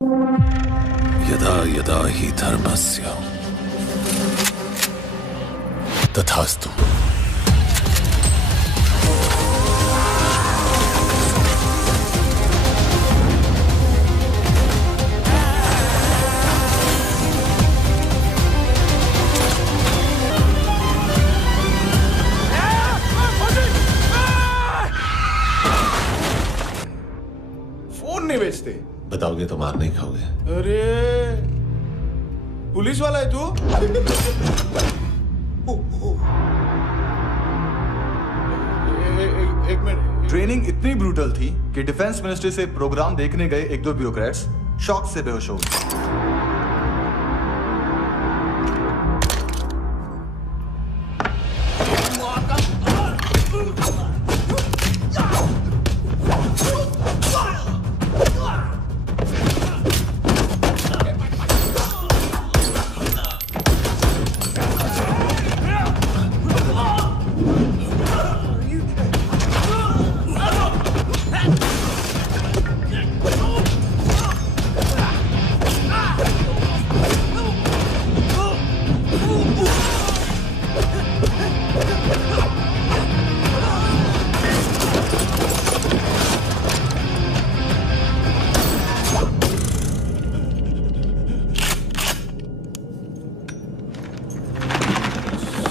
यदा यदा हि धर्मस्य तथास्तु। फोन नहीं बेचते? बताओगे तो मार नहीं खाओगे। अरे पुलिस वाला है तू? एक मिनट। ट्रेनिंग इतनी ब्रूटल थी कि डिफेंस मिनिस्ट्री से प्रोग्राम देखने गए एक दो ब्यूरोक्रेट्स शॉक से बेहोश हो गए।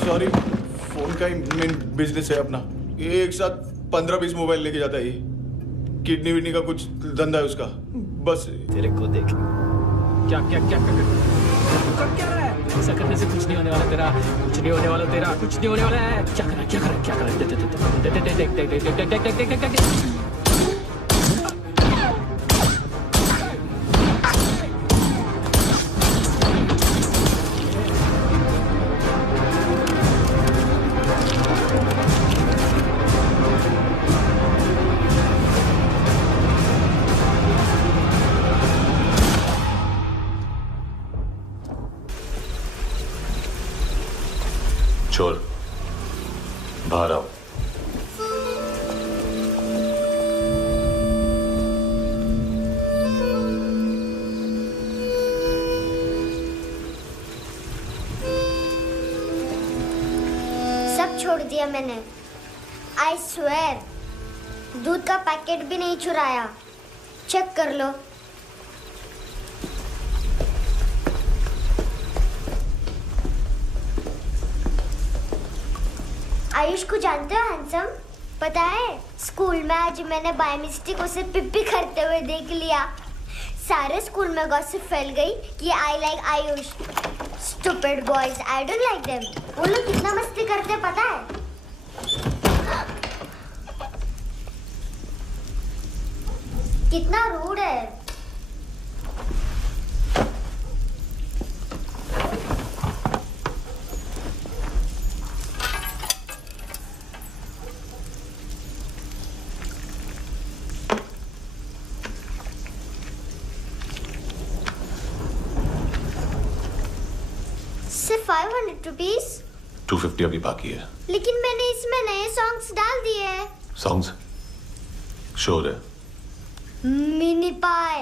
सॉरी, फोन का ही मेन बिजनेस है अपना। ये एक साथ 15-20 मोबाइल लेके जाता है। ये किडनी विडनी का कुछ धंधा है उसका। बस तेरे को देख क्या क्या क्या क्या कर क्या रहा है? ऐसा करने से कुछ नहीं होने वाला तेरा, कुछ नहीं होने वाला तेरा, कुछ नहीं होने वाला है। क्या करा क्या करा क्या करा? देख देख देख देख देख देख देख देख देख देख। चोर बाहर आओ। सब छोड़ दिया मैंने। आई स्वेयर, दूध का पैकेट भी नहीं चुराया। चेक कर लो। आयुष को जानते हो हैंडसम? पता है, स्कूल में आज मैंने बाय मिस्टेक उसे पिप्पी करते हुए देख लिया। सारे स्कूल में गॉसिप फैल गई कि I like Ayush. Stupid boys, I don't like them. वो लोग कितना मस्ती करते हैं पता है? कितना रूड है। सिर्फ 500 रुपीज? 250 अभी बाकी है। लेकिन मैंने इसमें नए सॉन्ग्स डाल दिए हैं। सॉन्ग्स? शोर है। मिनी पाए।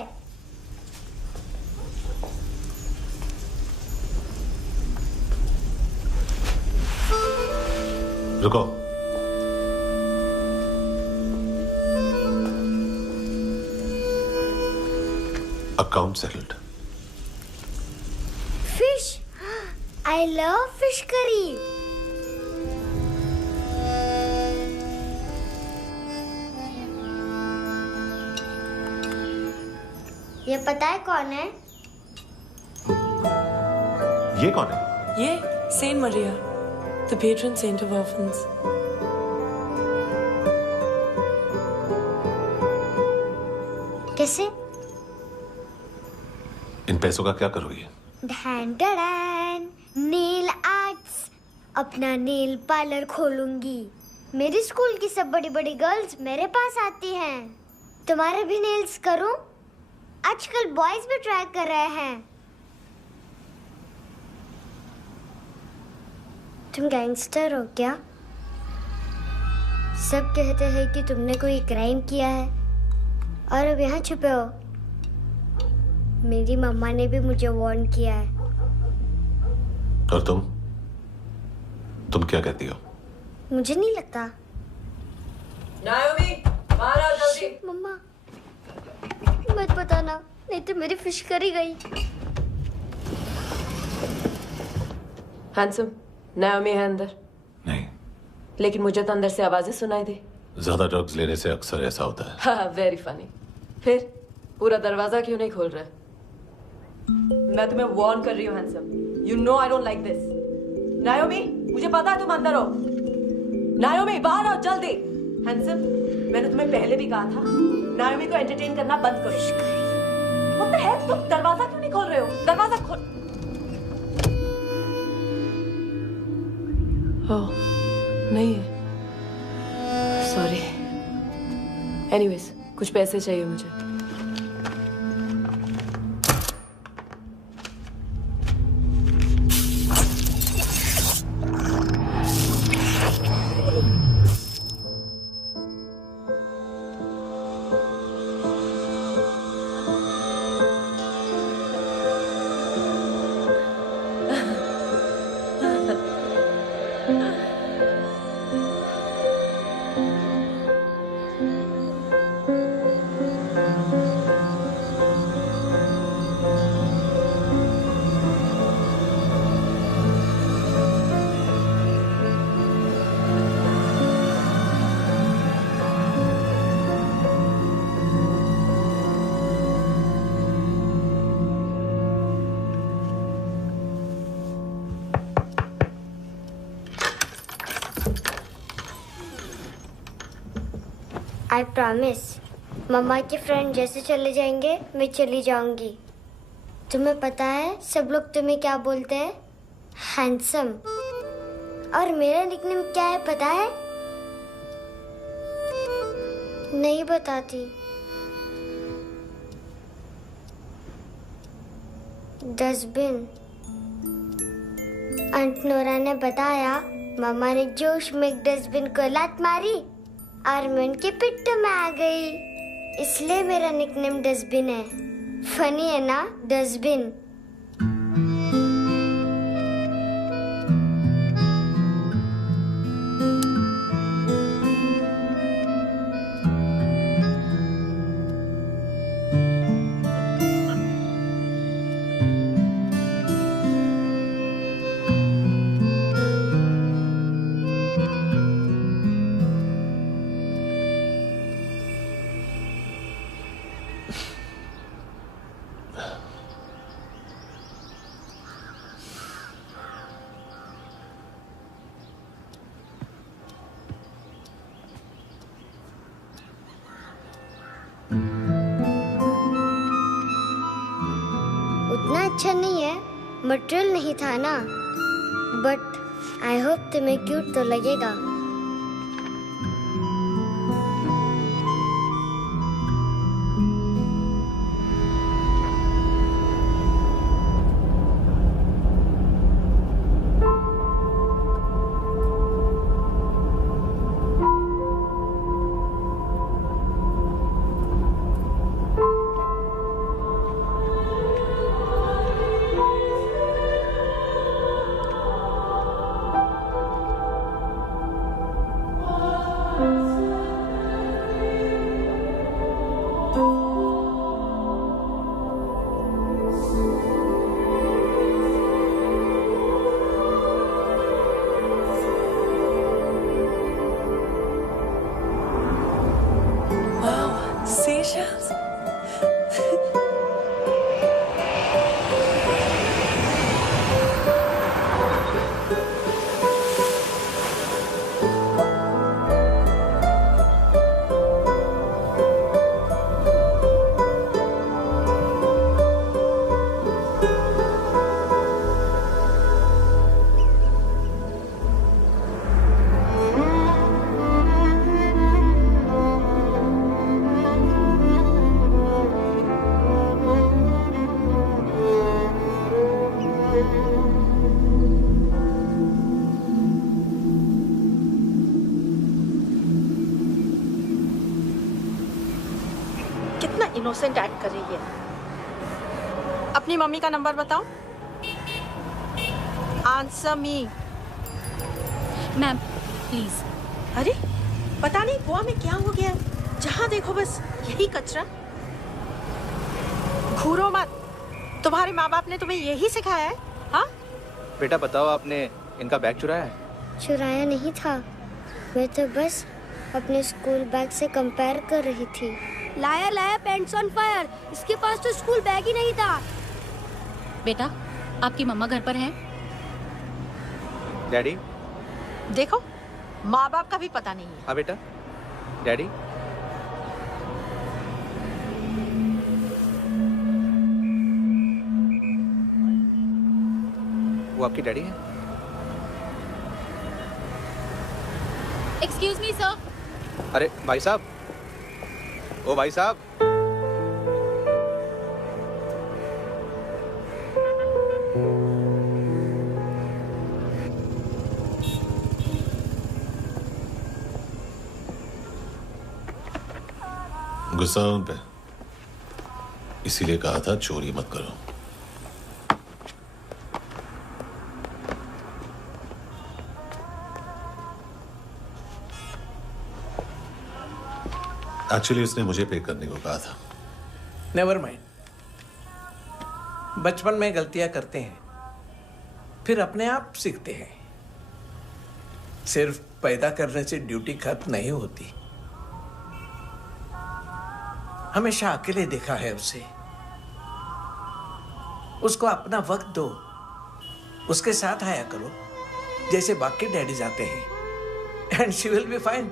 रुको। Account settled. Fish, I love fish curry. ये पता है कौन है? ये कौन है? ये saint Maria, the patron saint of orphans. कैसे? इन पैसों का क्या करोगे? ढैन नेल आर्ट्स, अपना नेल पार्लर खोलूंगी। मेरी स्कूल की सब बड़ी बड़ी गर्ल्स मेरे पास आती हैं। तुम्हारे भी नेल्स करूं? आजकल बॉयज भी ट्राई कर रहे हैं। तुम गैंगस्टर हो क्या? सब कहते हैं कि तुमने कोई क्राइम किया है और अब यहाँ छुपे हो। मेरी मम्मा ने भी मुझे वार्न किया है। और तुम क्या कहती हो? मुझे नहीं लगता। नायोमी, बाहर आओ जल्दी। मम्मा मत बताना, नहीं तो मेरी फिश करी गई। हैंडसम, नायोमी है अंदर। नहीं, लेकिन मुझे तो अंदर से आवाजें सुनाई दी। ज्यादा ड्रग्स लेने से अक्सर ऐसा होता है। हाँ, वेरी फनी। फिर पूरा दरवाजा क्यों नहीं खोल रहे? मैं तुम्हें वार्न कर रही हूँ handsome. You know I don't like this. नायोमी, मुझे पता है तुम अंदर हो। नायोमी, बाहर आओ जल्दी। हैंडसम, मैंने तुम्हें पहले भी कहा था नायोमी को एंटरटेन करना बंद करो। What the heck? तुम दरवाजा क्यों नहीं खोल रहे हो? दरवाजा खोल। ओह, नहीं है। सॉरी। एनीवेज, कुछ पैसे चाहिए मुझे। आई प्रॉमिस, मम्मा के फ्रेंड जैसे चले जाएंगे मैं चली जाऊंगी। तुम्हें पता है सब लोग तुम्हें क्या बोलते हैं? हैंडसम। और मेरा निकनेम क्या है पता है? नहीं बताती। डस्टबिन। आंट नोरा ने बताया मम्मा ने जोश में एक डस्टबिन को लात मारी और मैं उनके पिट्ठू में आ गई, इसलिए मेरा निकनेम डस्टबिन है। फनी है ना, डस्टबिन। उतना अच्छा नहीं है, मटेरियल नहीं था ना, बट आई होप तुम्हें क्यूट तो लगेगा। Seashells? कितना इनोसेंट एक्ट कर रही है। अपनी मम्मी का नंबर बताओ। Answer me. Ma'am please. अरे पता नहीं गोवा में क्या हो गया, जहाँ देखो बस यही कचरा। घूरो मत, तुम्हारे माँ बाप ने तुम्हें यही सिखाया है? हाँ बेटा बताओ, आपने इनका बैग चुराया है? चुराया नहीं था, मैं तो बस अपने स्कूल बैग से कंपेयर कर रही थी। लाया लाया पैंट्स ऑन फायर, इसके पास तो स्कूल बैग ही नहीं था। बेटा आपकी मम्मा घर पर हैं? डैडी? देखो माँ बाप का भी पता नहीं है। हाँ बेटा। डैडी? वो आपकी डैडी है? Excuse me sir. अरे भाई साहब, ओ भाई साहब। गुस्सा उन पे, इसीलिए कहा था चोरी मत करो। एक्चुअली उसने मुझे पे करने को कहा था। नेवर माइंड, बचपन में गलतियां करते हैं, फिर अपने आप सीखते हैं। सिर्फ पैदा करने से ड्यूटी खत्म नहीं होती। हमेशा अकेले देखा है उसे। उसको अपना वक्त दो, उसके साथ आया करो जैसे बाकी डैडीज आते हैं, and she will be fine.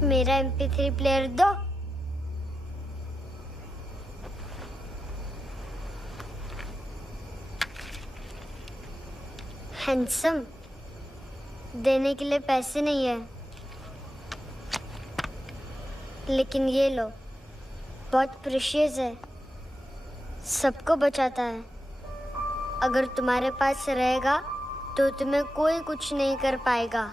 मेरा MP3 प्लेयर दो। हैंडसम, देने के लिए पैसे नहीं है, लेकिन ये लो, बहुत प्रीशियस है, सबको बचाता है। अगर तुम्हारे पास रहेगा तो तुम्हें कोई कुछ नहीं कर पाएगा।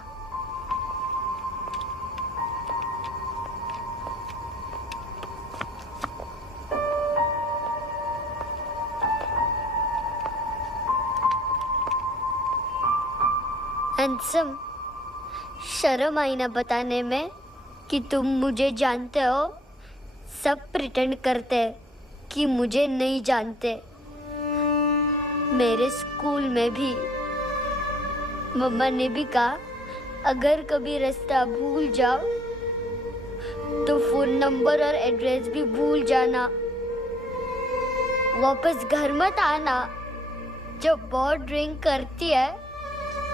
हैंडसम, शर्म आई ना बताने में कि तुम मुझे जानते हो। सब प्रिटेंड करते हैं कि मुझे नहीं जानते। मेरे स्कूल में भी मम्मा ने भी कहा, अगर कभी रास्ता भूल जाओ तो फोन नंबर और एड्रेस भी भूल जाना। वापस घर मत आना। जब बहुत ड्रिंक करती है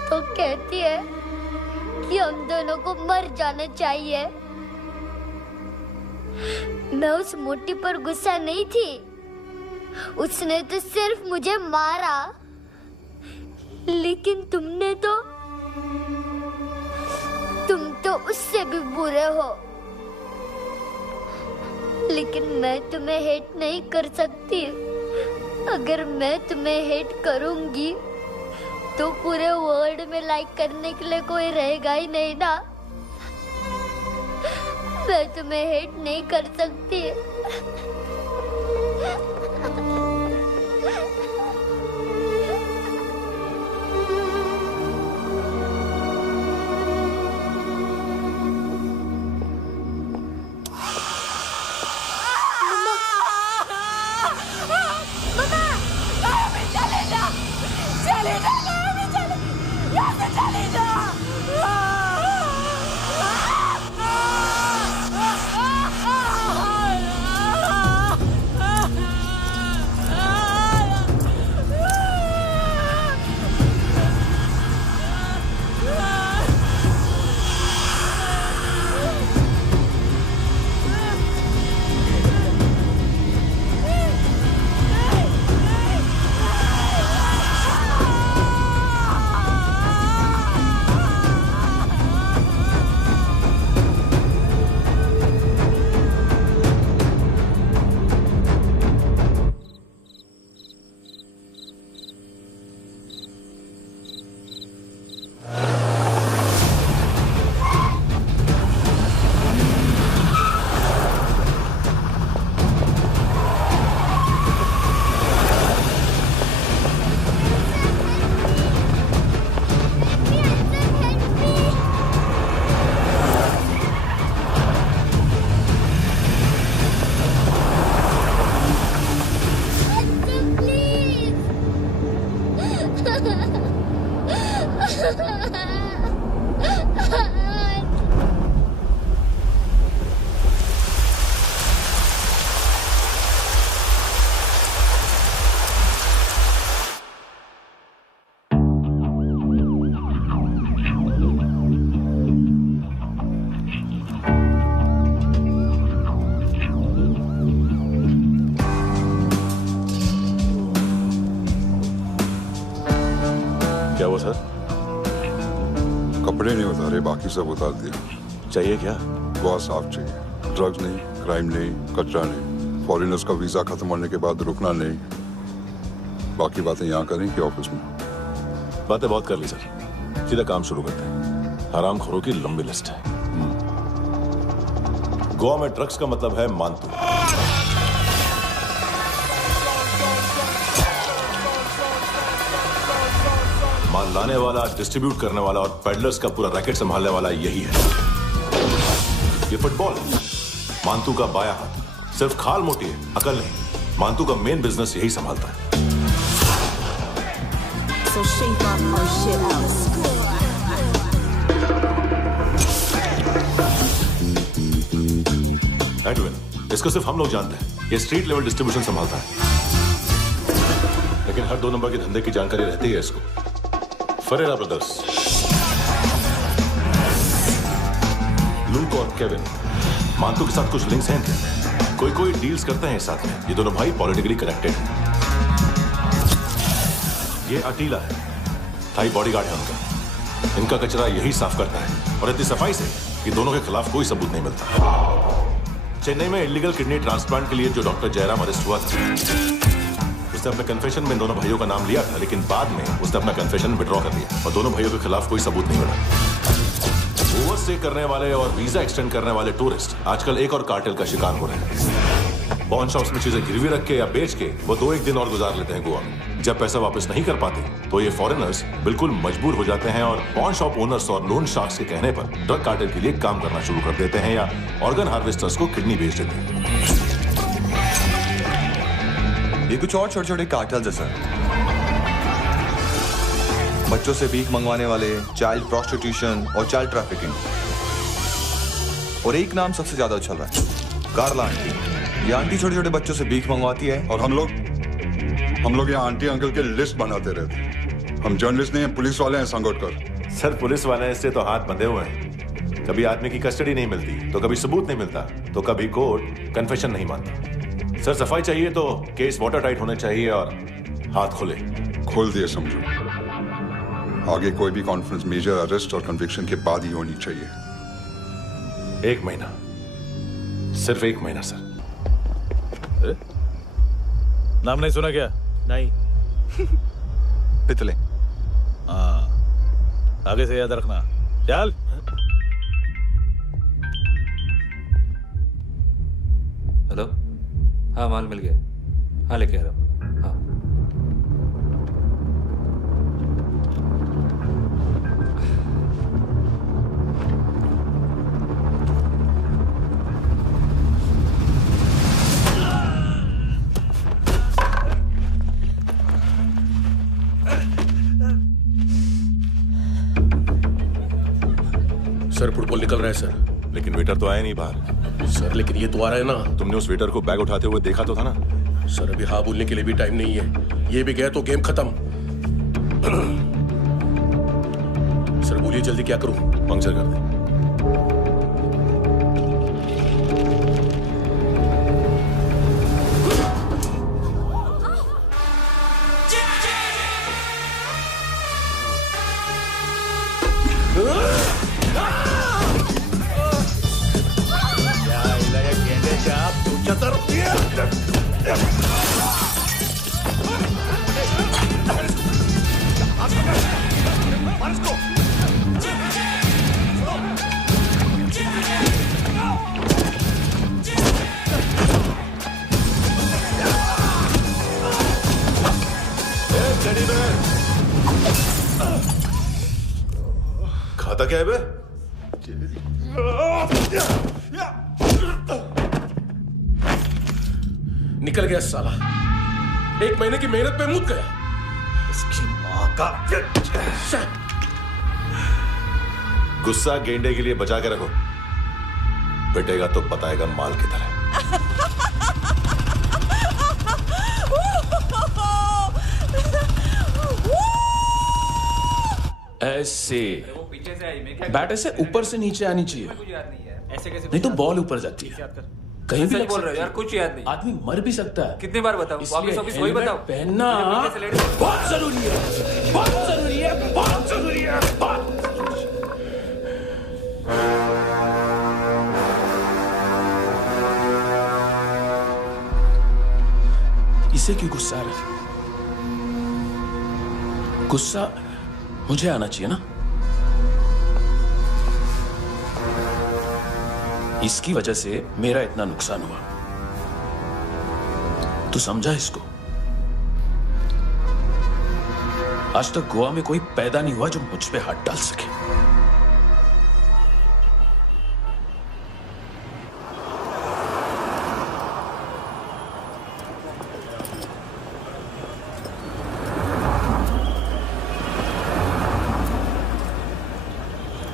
तो कहती है कि हम दोनों को मर जाना चाहिए। मैं उस मोटी पर गुस्सा नहीं थी, उसने तो सिर्फ मुझे मारा। लेकिन तुम तो उससे भी बुरे हो। लेकिन मैं तुम्हें हेट नहीं कर सकती। अगर मैं तुम्हें हेट करूंगी तो पूरे वर्ल्ड में लाइक करने के लिए कोई रहेगा ही नहीं ना। मैं तुम्हें हेट नहीं कर सकती। कपड़े नहीं उतारे, बाकी सब उतार दिया। चाहिए क्या? बहुत साफ चाहिए। ड्रग्स नहीं, क्राइम नहीं, कचरा नहीं, फॉरेनर्स का वीजा खत्म होने के बाद रुकना नहीं। बाकी बातें यहाँ करें कि ऑफिस में? बातें बहुत कर ली सर, सीधा काम शुरू करते हैं। हरामखोरों की लंबी लिस्ट है। गोवा में ड्रग्स का मतलब है मानतू। माल लाने वाला, डिस्ट्रीब्यूट करने वाला और पेडलर्स का पूरा रैकेट संभालने वाला यही है। ये फुटबॉल है, मानतू का बाया हाथ। सिर्फ खाल मोटी है, अकल नहीं। मानतू का मेन बिजनेस यही संभालता है। So shake off our shit out. Edwin, इसको सिर्फ हम लोग जानते हैं। ये स्ट्रीट लेवल डिस्ट्रीब्यूशन संभालता है, लेकिन हर 2 नंबर के धंधे की जानकारी रहती है इसको। फरेरा ब्रदर्स, लूक और केविन, मानतू के साथ कुछ लिंक्स हैं क्या? कोई डील्स करते हैं साथ में। ये दोनों भाई पॉलिटिकली कनेक्टेड हैं। ये अटीला है, थाई बॉडीगार्ड है उनका। इनका कचरा यही साफ करता है, और इतनी सफाई से कि दोनों के खिलाफ कोई सबूत नहीं मिलता। चेन्नई में इलीगल किडनी ट्रांसप्लांट के लिए जो डॉक्टर जयराम अरेस्ट हुआ था, उसने अपने कन्फेशन में दोनों भाइयों का नाम लिया था, लेकिन बाद में उसने अपना कन्फेशन विड्रॉ कर लिया और दोनों भाइयों के खिलाफ कोई सबूत नहीं मिला। ओवरस्टे करने वाले और वीजा एक्सटेंड करने वाले टूरिस्ट आजकल एक और कार्टेल का शिकार हो रहे हैं। पॉन शॉप्स में चीजें गिरवी रख के या बेच के वो 2-1 दिन और गुजार लेते हैं गोवा में। जब पैसा वापस नहीं कर पाते तो ये फॉरेनर्स बिल्कुल मजबूर हो जाते हैं और पॉन शॉप ओनर्स और लोन शार्क्स के कहने पर ड्रग कार्टेल के लिए काम करना शुरू कर देते हैं या ऑर्गन हार्वेस्टर्स को किडनी बेच देते हैं। ये कुछ और छोटे छोटे कार्टेल्स है सर। बच्चों से भीख मंगवाने वाले, चाइल्ड प्रोस्टिट्यूशन और चाइल्ड ट्रैफिकिंग। और एक नाम सबसे ज्यादा उछल रहा है, कार्ला आंटी। ये आंटी छोटे छोटे बच्चों से भीख मंगवाती है। और हम लोग यहाँ आंटी अंकल के लिस्ट बनाते रहते हैं। हम जर्नलिस्ट नहीं हैं, पुलिस वाले हैं संगोटकर। सर पुलिस वाले इससे तो हाथ बंधे हुए हैं। कभी आदमी की कस्टडी नहीं मिलती, तो कभी सबूत नहीं मिलता, तो कभी कोर्ट कन्फेशन नहीं मानता। सर सफाई चाहिए तो केस वाटर टाइट होने चाहिए और हाथ खुले। खोल दिए समझो। आगे कोई भी कॉन्फ्रेंस मेजर अरेस्ट और कन्विक्शन के बाद ही होनी चाहिए। 1 महीना, सिर्फ 1 महीना सर। नाम नहीं सुना क्या? नहीं। पितले। हाँ, आगे से याद रखना। चल। हेलो, हाँ माल मिल गया। हाँ लेके आ रहा हूँ। हाँ सर फुटबॉल निकल रहा है सर। लेकिन वेटर तो आया नहीं बाहर। सर लेकिन ये तो आ रहा है ना। तुमने उस वेटर को बैग उठाते हुए देखा तो था ना? सर अभी हाँ बोलने के लिए भी टाइम नहीं है। ये भी गया तो गेम खत्म। सर बोलिए जल्दी क्या करूं? पंक्चर कर दे। खाता क्या है बे? निकल गया साला। 1 महीने की मेहनत पे मुक गया। इसकी माँ का गुस्सा गेंडे के लिए बचा के रखो, पिटेगा तो बताएगा माल किधर है। ऐसे बैट ऐसे ऊपर से नीचे आनी चाहिए, नहीं तो बॉल ऊपर जाती है। कहीं भी बोल रहे हो यार, कुछ याद नहीं। आदमी मर भी सकता है। कितनी बार बताऊं? वापस ऑफिस वही बताओ। पहनना बहुत जरूरी है, बहुत जरूरी है, बहुत जरूरी है, बहुत। इसे क्यों गुस्सा आ रहा है? गुस्सा मुझे आना चाहिए ना। इसकी वजह से मेरा इतना नुकसान हुआ। तू समझा इसको? आज तक गोवा में कोई पैदा नहीं हुआ जो मुझ पे हाथ डाल सके।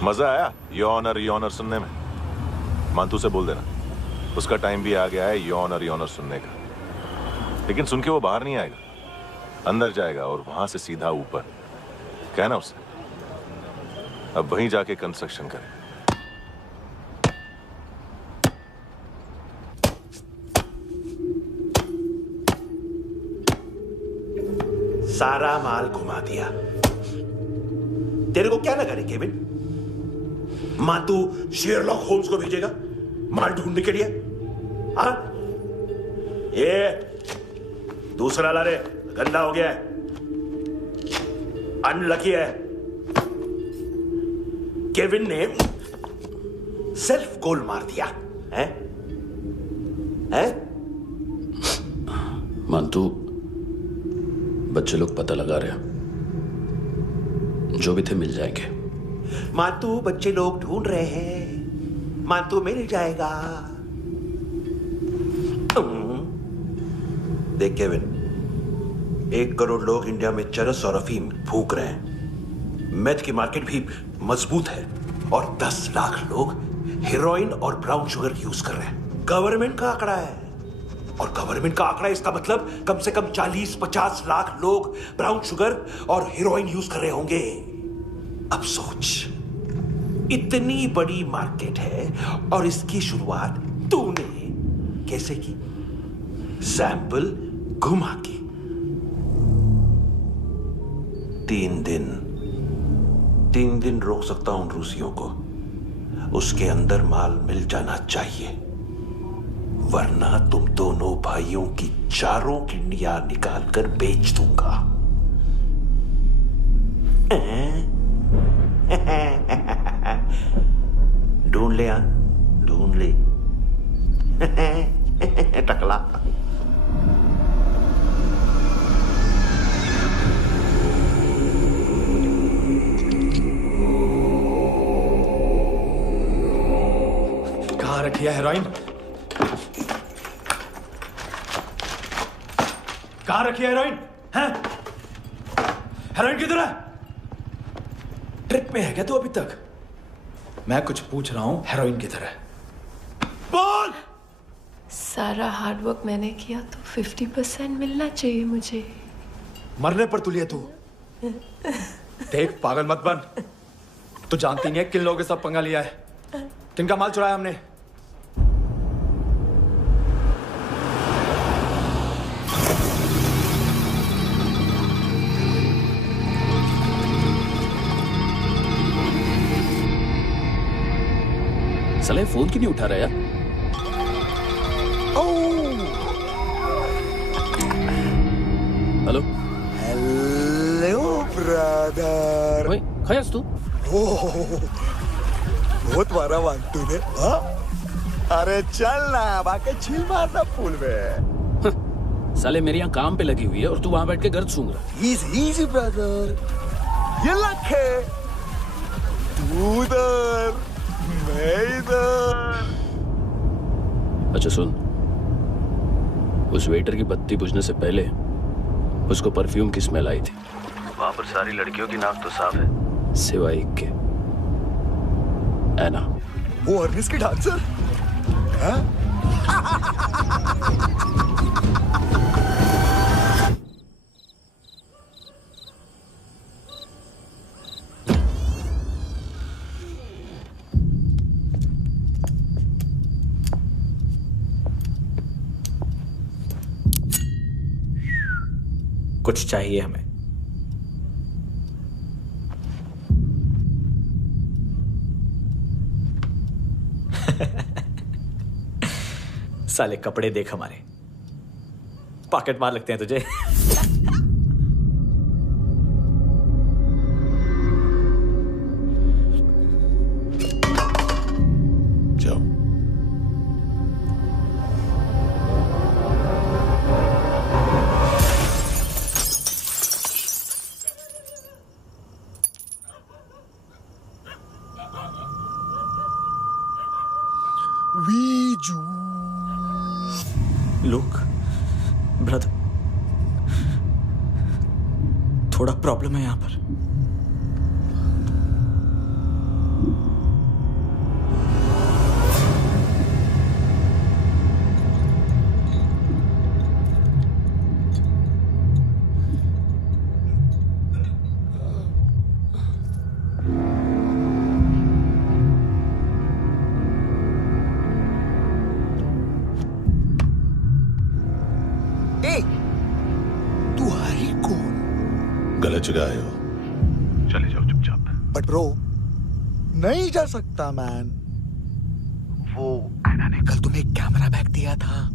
मजा आया योनर सुनने में? मांतू से बोल देना उसका टाइम भी आ गया है योनर सुनने का। लेकिन सुन के वो बाहर नहीं आएगा, अंदर जाएगा और वहां से सीधा ऊपर। कहना उससे अब वहीं जाके कंस्ट्रक्शन करे। सारा माल घुमा दिया। तेरे को क्या लगा रे केविन? मांतू शेरलॉक होम्स को भेजेगा माल ढूंढने के लिए? हाँ, ये दूसरा ला रे, गंदा हो गया है, अनलकी है। केविन ने सेल्फ गोल मार दिया है? मांतू, बच्चे लोग पता लगा रहे हैं, जो भी थे मिल जाएंगे। मांतू बच्चे लोग ढूंढ रहे हैं, मांतू मिल जाएगा। देख केविन, 1 करोड़ लोग इंडिया में चरस और अफीम फूंक रहे हैं। मेथ की मार्केट भी मजबूत है और 10 लाख लोग हेरोइन और ब्राउन शुगर यूज कर रहे हैं। गवर्नमेंट का आंकड़ा है, और गवर्नमेंट का आंकड़ा इसका मतलब कम से कम 40-50 लाख लोग ब्राउन शुगर और हेरोइन यूज कर रहे होंगे। अब सोच, इतनी बड़ी मार्केट है और इसकी शुरुआत तूने कैसे की? सैंपल घुमा के। 3 दिन रोक सकता हूं रूसियों को, उसके अंदर माल मिल जाना चाहिए, वरना तुम दोनों भाइयों की 4 किडनियां निकाल कर बेच दूंगा। ढूंढ ले यार, ढूंढ ले। टकला। कहाँ रखी है हेरोइन? कहाँ रखी है हेरोइन? हैं? हेरोइन किधर है? ट्रिप में है क्या तू अभी तक? मैं कुछ पूछ रहा हूं, हेरोइन किधर है? बोल! सारा हार्डवर्क मैंने किया तो 50% मिलना चाहिए मुझे। मरने पर तुलिए तू। देख, पागल मत बन। तू जानती नहीं है किन लोगों के साथ पंगा लिया है, किनका माल चुराया हमने। साले फोन क्यों नहीं उठा रहा यार? Hello hello brother. ओए, खयास तू? बहुत मारा मांगतू ने। हाँ? अरे चल ना, बाकी छील मारना पूल में। साले मेरी यहाँ काम पे लगी हुई है और तू वहां बैठ के गर्द सूंघ रहा। इजी ब्रदर, ये लक है। तू उधर, मैं इधर। अच्छा सुन, उस वेटर की बत्ती बुझने से पहले उसको परफ्यूम की स्मेल आई थी। वहां पर सारी लड़कियों की नाक तो साफ है, सिवाय एक के। एना। वो अर्निस की डांसर? हाँ? कुछ चाहिए हमें। साले कपड़े देख हमारे, पॉकेट मार लगते हैं तुझे। जाओ। वीजू लुक ब्रदर, थोड़ा प्रॉब्लम है यहाँ पर। गलत जगह आए हो, चले जाओ चुपचाप। बट ब्रो, नहीं जा सकता मैन। वो एना ने कल तुम्हें एक कैमरा बैग दिया था,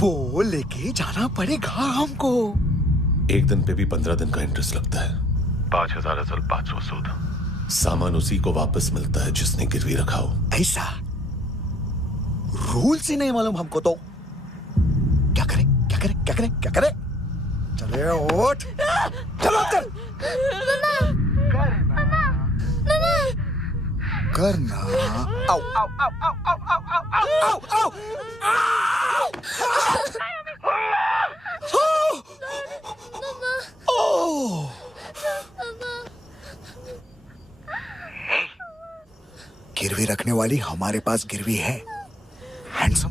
वो लेके जाना पड़ेगा हमको। एक दिन पे भी 15 दिन का इंटरेस्ट लगता है। 5,000 असल 500 सूद। सामान उसी को वापस मिलता है जिसने गिरवी रखा हो। ऐसा रूल्स ही नहीं मालूम हमको तो। क्या करें क्या करें क्या करें क्या करें? चले उठ, चलो चल। करना आओ आओ आओ आओ आओ आओ आओ आओ आओ। गिरवी रखने वाली हमारे पास गिरवी है। हैंडसम,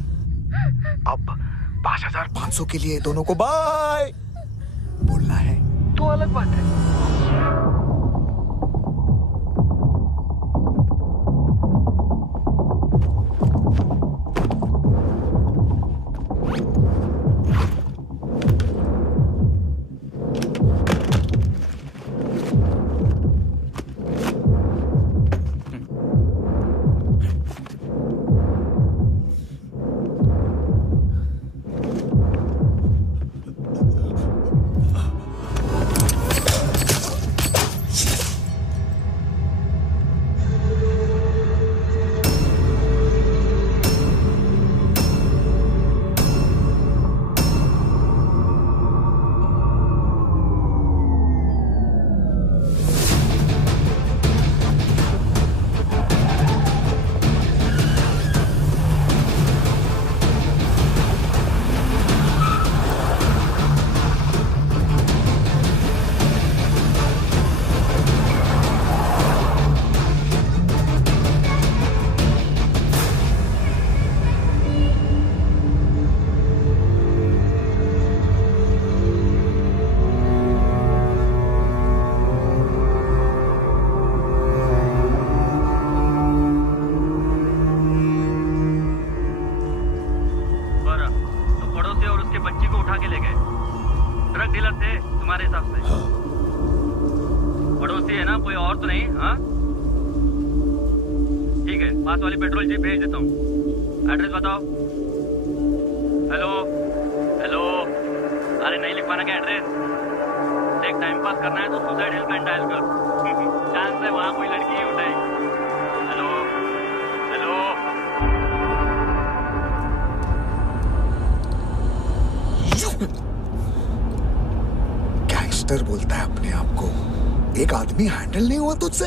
अब 5,500 के लिए दोनों को बाय बोलना है तो अलग बात है। गैंगस्टर बोलता है अपने आप को। एक आदमी हैंडल नहीं हुआ तुझसे?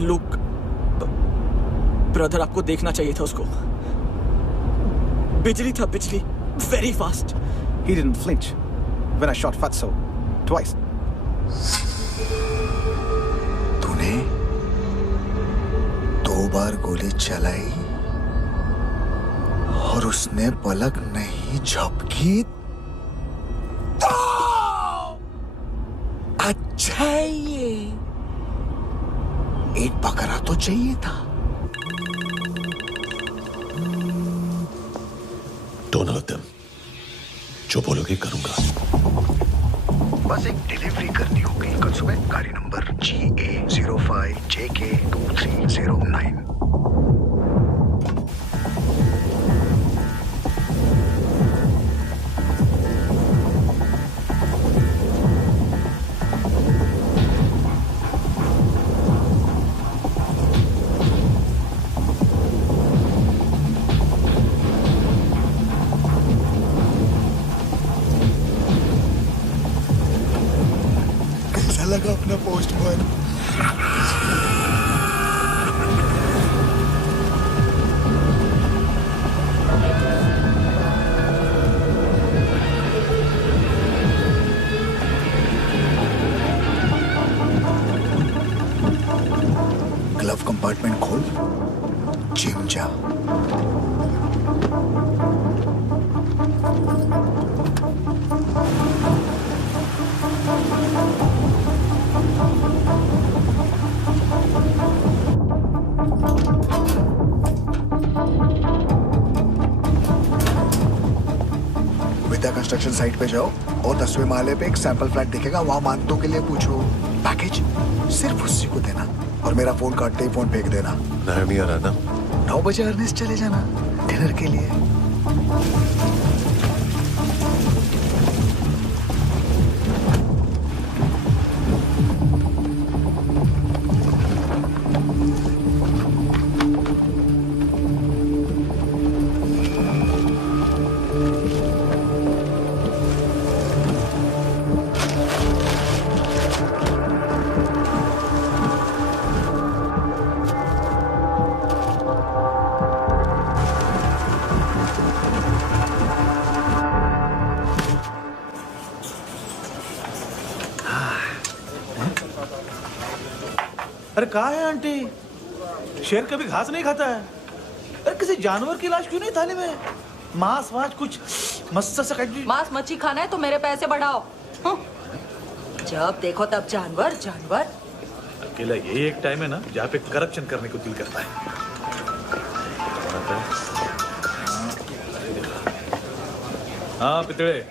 लुक ब्रदर, आपको देखना चाहिए था उसको। बिजली था, बिजली, very fast. He didn't flinch when I shot Fatso twice. तूने 2 बार गोली चलाई और उसने पलक नहीं झपकी तो अच्छा है ये। एक बकरा तो चाहिए था। Don't hurt them. जो बोलोगे करूंगा। बस एक डिलीवरी करनी होगी कल सुबह। गाड़ी नंबर GA05JK2309। ना पोस्टमैन। ग्लव कंपार्टमेंट खोल, जिम जा। विद्या कंस्ट्रक्शन साइट पे जाओ और 10वें माले पे एक सैंपल फ्लैट दिखेगा, वहां मानतों के लिए पूछो। पैकेज सिर्फ उसी को देना और मेरा फोन काटते ही फोन फेंक देना। नहीं आ रहा ना? 9 बजे अर्नेस्ट चले जाना डिनर के लिए। अरे कहाँ है आंटी? शेर कभी घास नहीं खाता है। अरे किसी जानवर की लाश क्यों नहीं थाली में? मांस वास कुछ मस्त सा मांस मच्छी खाना है तो मेरे पैसे बढ़ाओ। जब देखो तब जानवर जानवर। अकेला यही एक टाइम है ना जहाँ पे करप्शन करने को दिल करता है। हाँ पितड़े,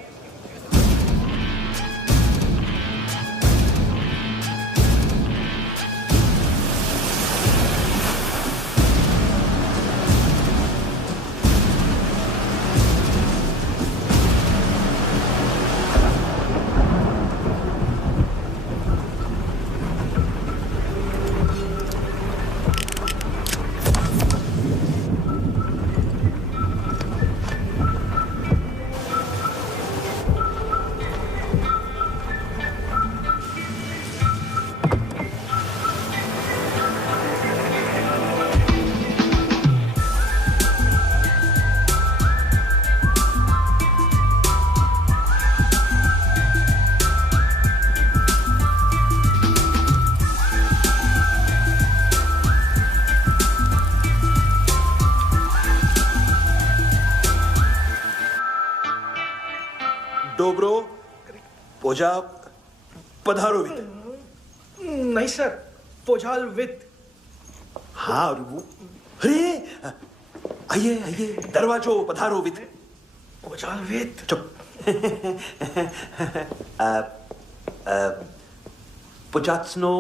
डोब्रो पोजा पधारोवित। नहीं सर, पोजाल वित। हाँ वो, अरे आइए आइए, दरवाजो पधारोवित। पोजाल वित। चुप। पुजात्सनो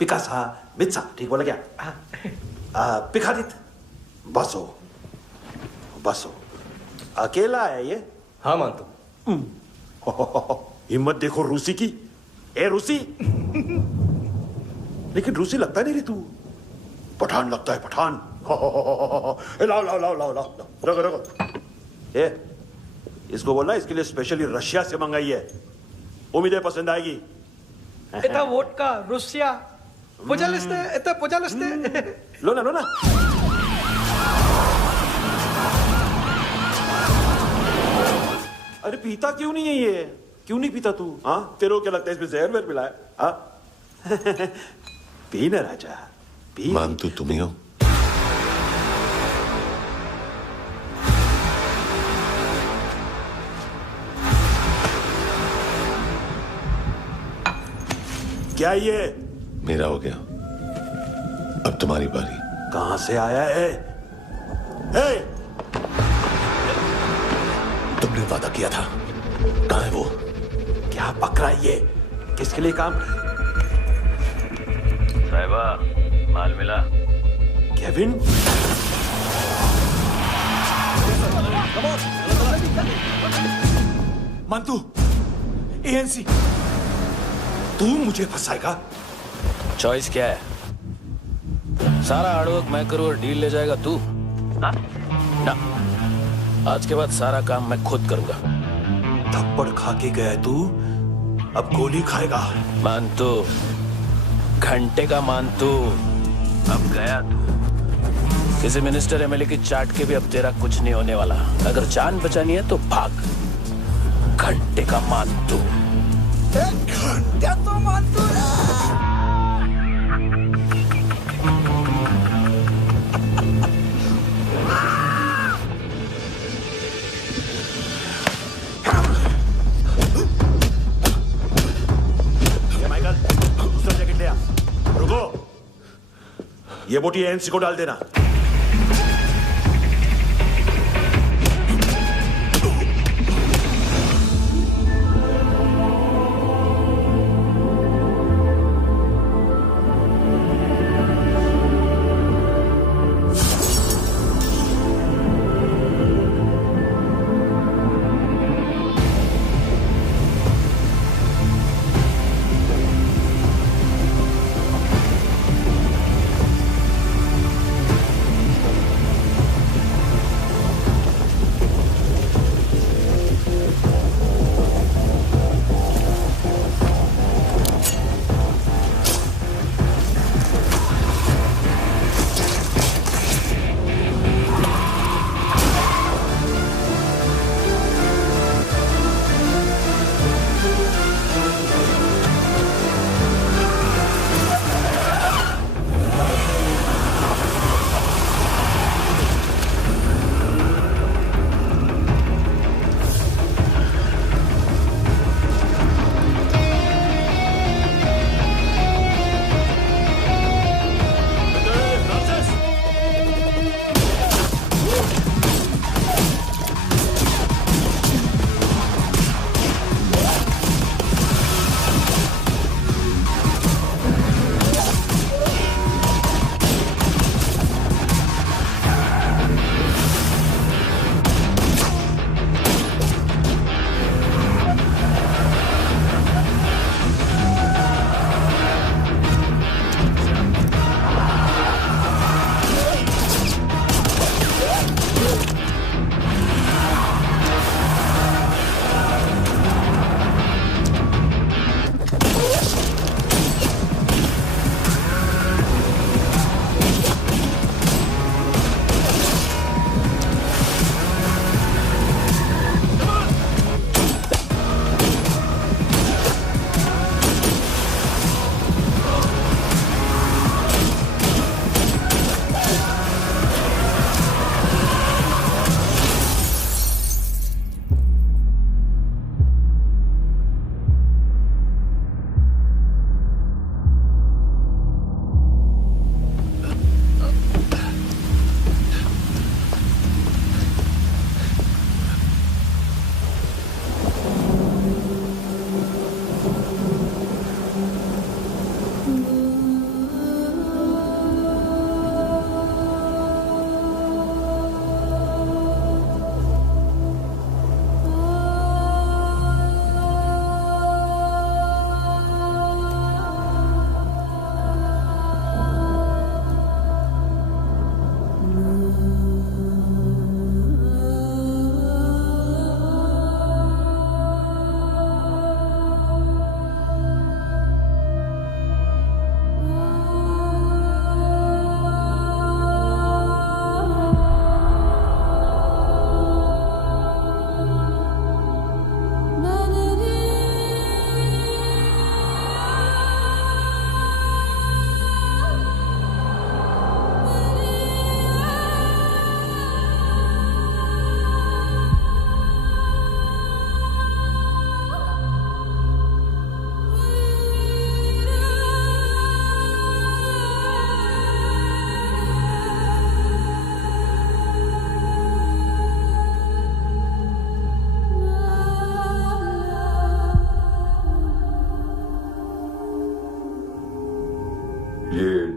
पिकासा मित्सा, ठीक बोला क्या? पिखादित बसो बसो। अकेला है ये? हाँ मानता हूं। हिम्मत देखो रूसी की। ए रूसी, लेकिन रूसी लगता नहीं रे तू, पठान लगता है पठान। लाओ लाओ लाओ लाओ लाओ, रगो रगो। ए इसको बोलना इसके लिए स्पेशली रशिया से मंगाई है, उम्मीद है पसंद आएगी। इतना वोडका रूसिया पोजालिस्ते, इतना पोजालिस्ते। लो ना लो ना। अरे पीता क्यों नहीं है ये? क्यों नहीं पीता तू? हाँ तेरे को क्या लगता है इसमें जहर वहर मिला है? हाँ पी ना राजा पी। मान तू तुम ही हो। क्या ये? मेरा हो गया, अब तुम्हारी बारी। कहां से आया है? हे! तुमने वादा किया था, कहां है वो? क्या पकड़ा ये? किसके लिए काम? साहिबा माल मिला? केविन? मंतू, एएनसी, तू मुझे फंसाएगा? चॉइस क्या है? सारा हार्डवर्क मैं करूं और डील ले जाएगा तू? ना, आज के बाद सारा काम मैं खुद करूंगा। थप्पड़ खा के गया तू, अब गोली खाएगा। मान तो घंटे का मान तू, अब गया तू। किसी मिनिस्टर एमएलए की चाट के भी अब तेरा कुछ नहीं होने वाला। अगर जान बचानी है तो भाग। घंटे का मान तू। घंटे तो मान तू। ये बोटी एएनसी को डाल देना।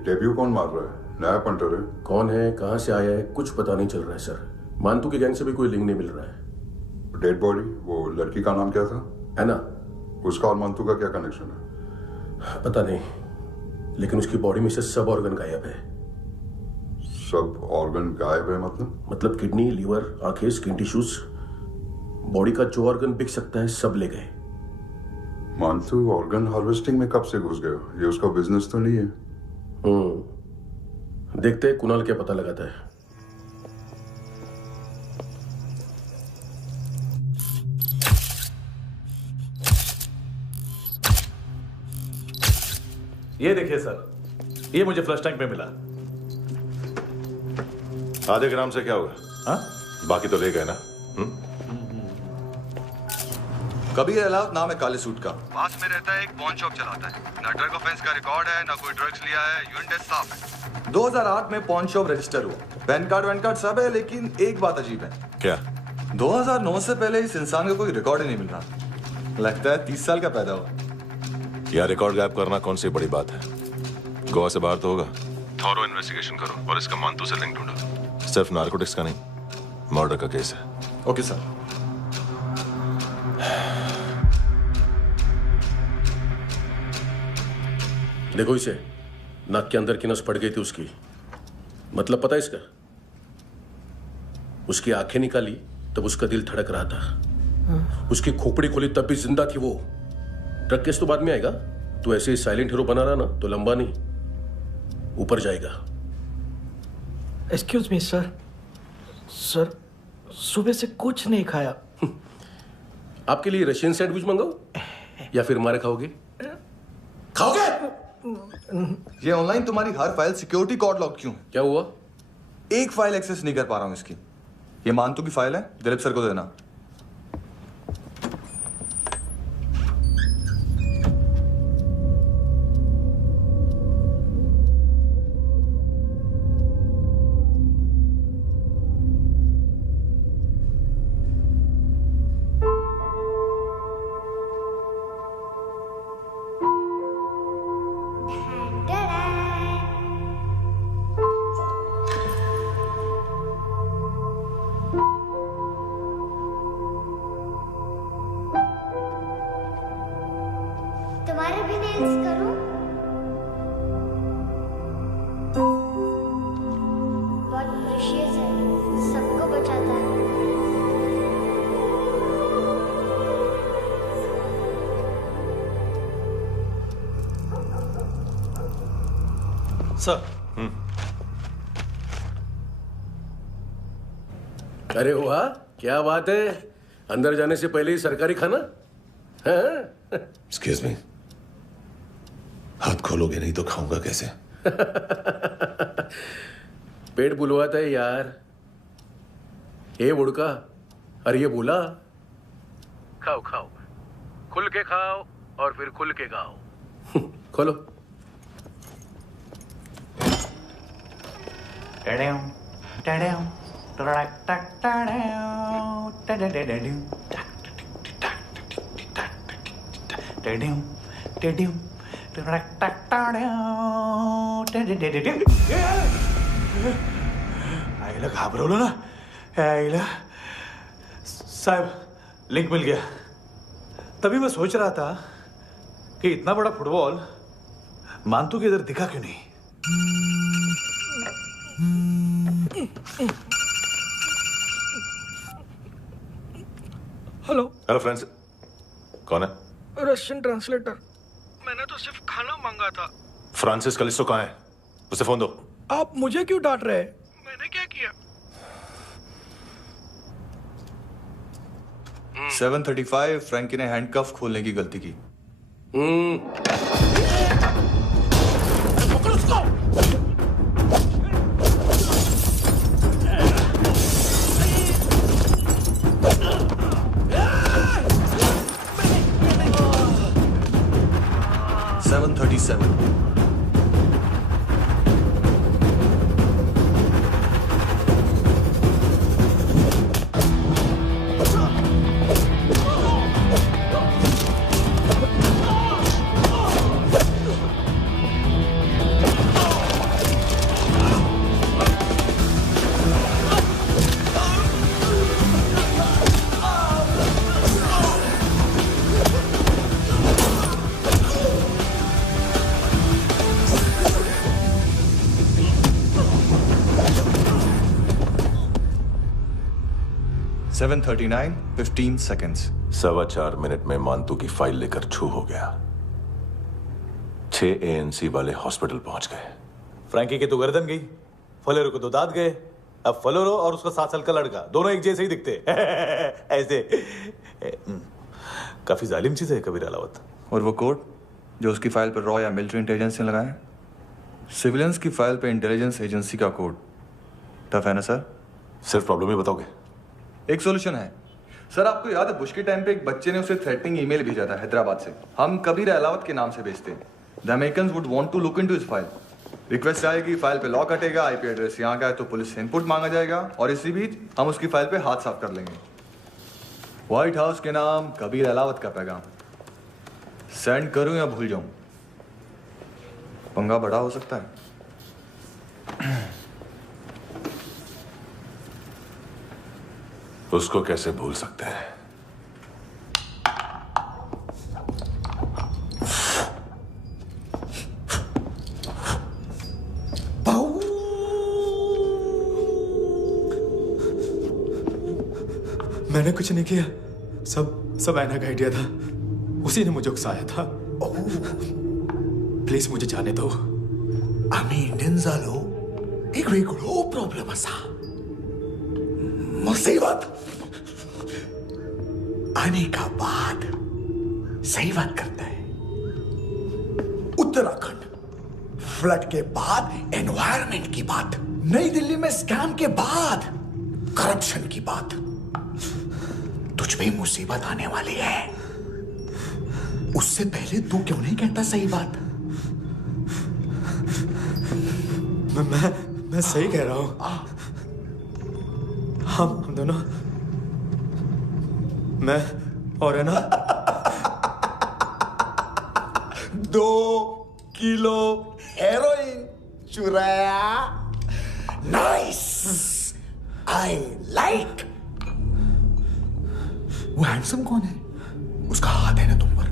डेब्यू कौन मार रहा है? नया पंटर है? कौन है, कहां से आया है, कुछ पता नहीं चल रहा है सर। मानतू के गैंग से भी कोई लिंक नहीं मिल रहा है। डेड बॉडी, वो लड़की का नाम क्या था? एना। उसका और मानतू का क्या कनेक्शन है? पता नहीं, लेकिन उसकी बॉडी में से सब ऑर्गन गायब है। सब ऑर्गन गायब है मतलब किडनी, लीवर, आंखें, स्किन टिश्यूज, बॉडी का जो ऑर्गन बिक सकता है सब ले गए। मानतू ऑर्गन हार्वेस्टिंग में कब से घुस गए हो? ये उसका बिजनेस तो नहीं है? देखते हैं कुणाल क्या पता लगाता है। ये देखिए सर, ये मुझे फ्लश टैंक में मिला। आधे ग्राम से क्या होगा? हाँ? बाकी तो ले गए ना? कबीर अलाउद्दीन नाम है काले सूट का। पास में रहता है, एक पॉन शॉप चलाता है। ना ड्रग ऑफेंस का रिकॉर्ड है, ना कोई ड्रग्स लिया है। यूनिट टेस्ट साफ है। 2008 में पॉन शॉप रजिस्टर हुआ। पैन कार्ड सब है, लेकिन एक बात अजीब है। क्या? 2009 से पहले इस इंसान का कोई रिकॉर्ड ही नहीं मिल रहा। लगता है 30 साल का पैदा हुआ। यह रिकॉर्ड गायब करना कौन सी बड़ी बात है? गोवा से बाहर तो होगा। थॉरो इन्वेस्टिगेशन करो और इसका मानतू से लिंक ढूंढो। सिर्फ नारकोटिक्स का नहीं, मर्डर का केस है। Okay sir. देखो इसे, नाक के अंदर की नस पड़ गई थी उसकी। मतलब पता है इसका? उसकी आंखें निकाली तब उसका दिल धड़क रहा था। उसकी खोपड़ी खोली तब भी जिंदा थी वो। ड्रग केस तो बाद में आएगा। तो ऐसे ही साइलेंट हीरो बना रहा ना तो लंबा नहीं, ऊपर जाएगा। एक्सक्यूज मी सर, सुबह से कुछ नहीं खाया। आपके लिए रशियन सैंडविच मंगाओ या फिर मारे खाओगे? खाओगे? ये ऑनलाइन तुम्हारी हर फाइल सिक्योरिटी कोड लॉक क्यों? क्या हुआ? एक फाइल एक्सेस नहीं कर पा रहा हूं इसकी। ये मानतू की फाइल है, दिलीप सर को देना। तुम्हारे भी नेल्स करूं? बहुत प्रेशियस है, सबको बचाता है। सर। अरे वाह, क्या बात है। अंदर जाने से पहले ही सरकारी खाना। एक्सक्यूज मी, हाथ खोलोगे नहीं तो खाऊंगा कैसे? पेट बुलवाता है यार। ए बुड़का, अरे ये बोला। खाओ खाओ, खुल के खाओ और फिर खुल के खाओ। खोलो। आईला घाबरवलं ना। आईला साहब, लिंक मिल गया। तभी मैं सोच रहा था कि इतना बड़ा फुटबॉल मानतू के इधर दिखा क्यों नहीं। हेलो हेलो फ्रेंड्स, कौन है? Russian translator. मैंने तो सिर्फ खाना मांगा था। फ्रांसिस कलिस्टो कहाँ है? उसे फोन दो। आप मुझे क्यों डांट रहे हैं? मैंने क्या किया? 735 फ्रैंकी ने हैंडकफ खोलने की गलती की। पकड़ो उसको। 737 737 7:39 15 seconds. 4.25 मिनट में मानतू की फाइल लेकर छू हो गया। 6 ANC वाले हॉस्पिटल पहुंच गए। फ्रैंकी की तो गर्दन गई, फलेरो को तो दांत गए। अब फलेरो और उसका 7 साल का लड़का दोनों एक जैसे ही दिखते ऐसे। काफी जालिम चीज है कबीर अलावत। और वो कोड जो उसकी फाइल पर रॉ या मिलिट्री इंटेलिजेंस ने लगाया, सिविलियंस की फाइल पे इंटेलिजेंस एजेंसी का कोड। टफ है ना सर? सिर्फ प्रॉब्लम ही बताओगे? एक सॉल्यूशन है सर। आपको याद है बुश के टाइम पे एक बच्चे ने उसे थ्रेटनिंग ईमेल भेजा था हैदराबाद से। हम कबीर अलावत के नाम से भेजते हैं। The Americans would want to look into his file. Request आएगी, फाइल पे लॉक हटेगा, आईपी एड्रेस यहाँ का है तो पुलिस से इनपुट मांगा जाएगा और इसी बीच हम उसकी फाइल पे हाथ साफ कर लेंगे। व्हाइट हाउस के नाम कबीर अलावत का पैगाम। सेंड करूं या भूल जाऊं? पंगा बड़ा हो सकता है। उसको कैसे भूल सकते हैं? मैंने कुछ नहीं किया, सब ऐना का आइडिया था। उसी ने मुझे उकसाया था। प्लीज मुझे जाने दो। आम्ही इंडियन्सालो एक वेगळो प्रॉब्लेम असा, मुसीबत आने का बाद सही बात करता है। उत्तराखंड फ्लड के बाद एनवायरनमेंट की बात, नई दिल्ली में स्कैम के बाद करप्शन की बात। तुझ पे मुसीबत आने वाली है, उससे पहले तू क्यों नहीं कहता सही बात? मैं सही कह रहा हूं। हम दोनों, मैं और है ना 2 किलो हेरोइन चुराया। Nice, I like. वो हैंडसम कौन है? उसका हाथ है ना तुम पर?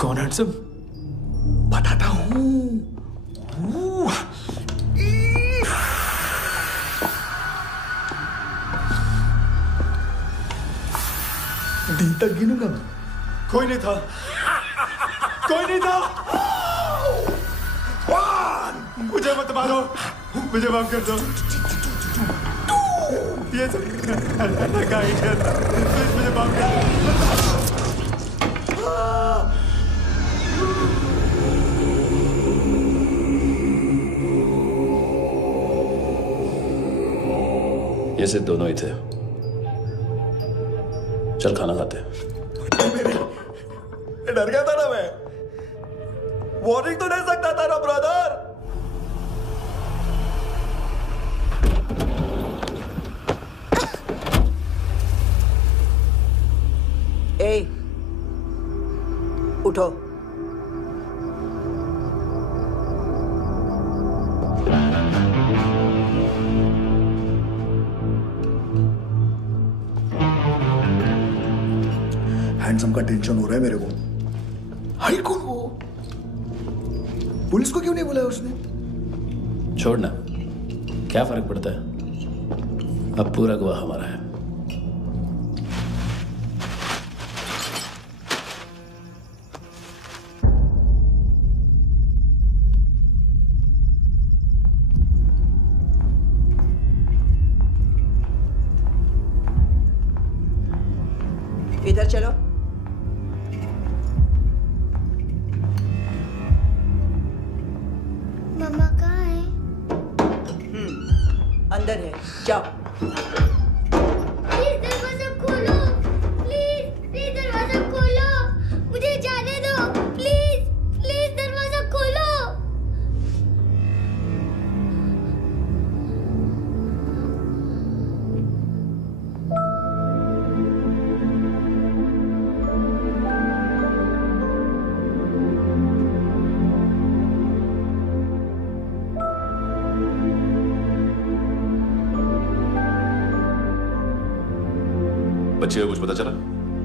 कौन हैंडसम? बताता हूं। दिन तक गिनूंगा मैं। कोई नहीं था, कोई नहीं था। मुझे मत मारो, मुझे माफ कर दो। ये का आइडिया था, प्लीज मुझे माफ कर दो। ये सिर्फ दोनों ही थे। चल खाना खाते हैं। डर गया था ना मैं। वार्निंग तो दे सकता था ना ब्रदर। ए, उठो। हैंडसम का टेंशन हो रहा है मेरे को। हाई कौन वो? पुलिस को क्यों नहीं बुलाया उसने? छोड़ना, क्या फर्क पड़ता है? अब पूरा गवाह हमारा है। इधर चलो। मम्मा कहाँ है? अंदर है, जाओ। प्लीज दरवाजा खोलो, प्लीज दरवाजा खोलो, मुझे जाने दो। प्लीज दरवाजा खोलो। बच्चे को कुछ पता चला?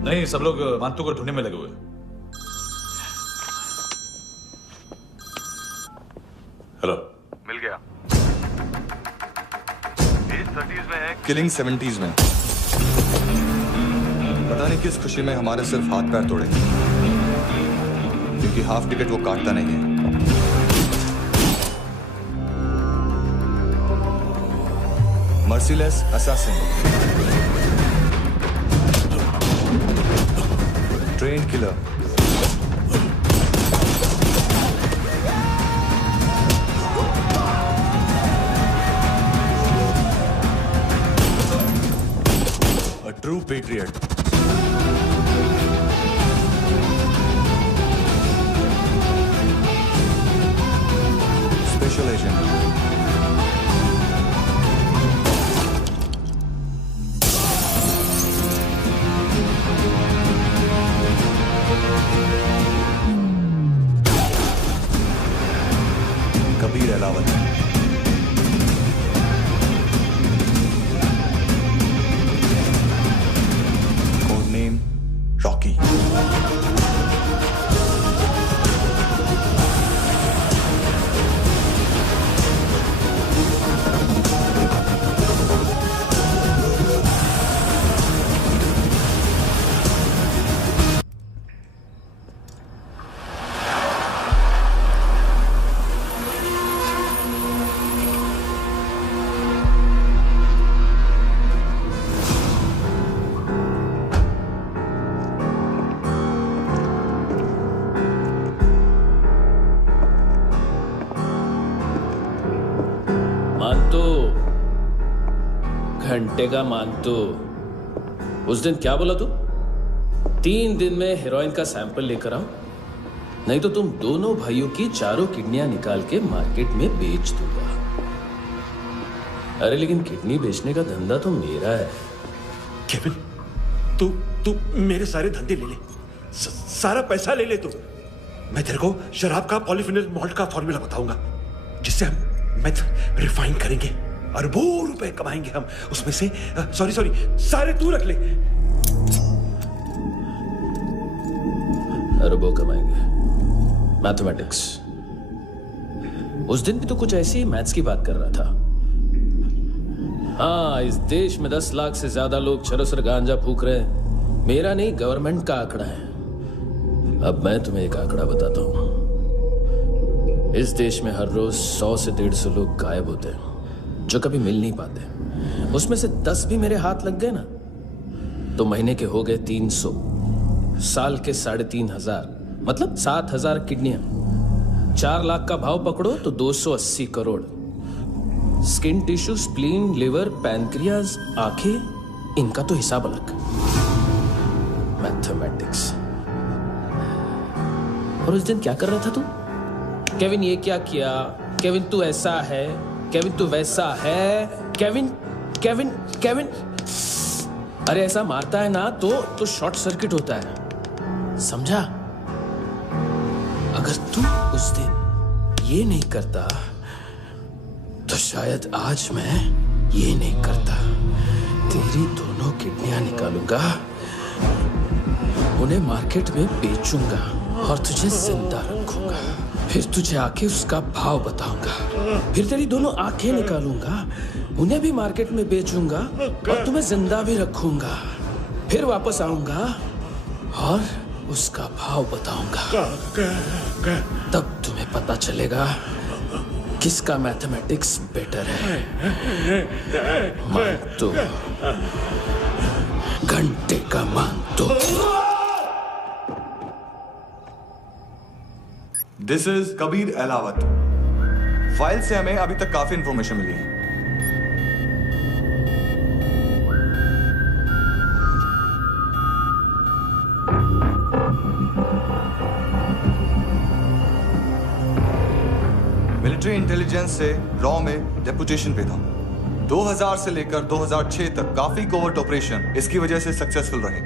नहीं, सब लोग मानतू को ढूंढने में लगे हुए। हेलो, मिल गया। एज 30s में है, किलिंग 70s में। पता नहीं किस खुशी में हमारे सिर्फ हाथ पैर तोड़े, क्योंकि हाफ टिकट वो काटता नहीं है। Merciless assassin, train killer, a true patriot. Special agent. Kabir Ahlawat. Code name Rocky. घंटे का मानतो। उस दिन क्या बोला तू? 3 दिन में हेरोइन का सैंपल लेकर आओ, नहीं तो तुम दोनों भाइयों की चारों किडनियां निकाल के मार्केट में बेच दूंगा। अरे लेकिन किडनी बेचने का धंधा तो मेरा है। केविन, तू मेरे सारे धंधे ले ले, सारा पैसा ले ले तू। मैं तेरे को शराब का पॉलीफिनल मॉल्ट का फॉर्मूला बताऊंगा, जिससे हम मेथ रिफाइन करेंगे, अरबों रुपए कमाएंगे हम उसमें से। सॉरी सारे तू रख ले। अरबों कमाएंगे, मैथमेटिक्स। उस दिन भी तो कुछ ऐसी मैथ्स की बात कर रहा था। हाँ, इस देश में 10 लाख से ज्यादा लोग चरस और गांजा फूक रहे हैं। मेरा नहीं, गवर्नमेंट का आंकड़ा है। अब मैं तुम्हें एक आंकड़ा बताता हूं। इस देश में हर रोज 100 से 150 लोग गायब होते हैं, जो कभी मिल नहीं पाते। उसमें से 10 भी मेरे हाथ लग गए ना, तो महीने के हो गए 300, साल के 3,500, मतलब 7,000 किडनियां। 4 लाख का भाव पकड़ो तो 280 crore. Skin tissue, spleen, liver, pancreas, आंखें, इनका तो हिसाब अलग। मैथमेटिक्स। और उस दिन क्या कर रहा था तू? केविन ये क्या किया, केविन तू ऐसा है, केविन तू वैसा है, केविन केविन केविन। अरे ऐसा मारता है ना तो शॉर्ट सर्किट होता है, समझा? अगर तू उस दिन ये नहीं करता तो शायद आज मैं ये नहीं करता। तेरी दोनों किडनियां निकालूंगा, उन्हें मार्केट में बेचूंगा और तुझे जिंदा रखूंगा। फिर तुझे आके उसका भाव बताऊंगा। फिर तेरी दोनों आंखें निकालूंगा, उन्हें भी मार्केट में बेचूंगा और तुम्हें जिंदा भी रखूंगा। फिर वापस आऊंगा और उसका भाव बताऊंगा। तब तुम्हें पता चलेगा किसका मैथमेटिक्स बेटर है। मानतो, घंटे का मानतो। This is Kabir Ahlawat. File से हमें अभी तक काफी इंफॉर्मेशन मिली है। मिलिट्री इंटेलिजेंस से रॉ में डेपुटेशन पे था। 2000 से लेकर 2006 तक काफी कोवर्ट ऑपरेशन इसकी वजह से सक्सेसफुल रहे,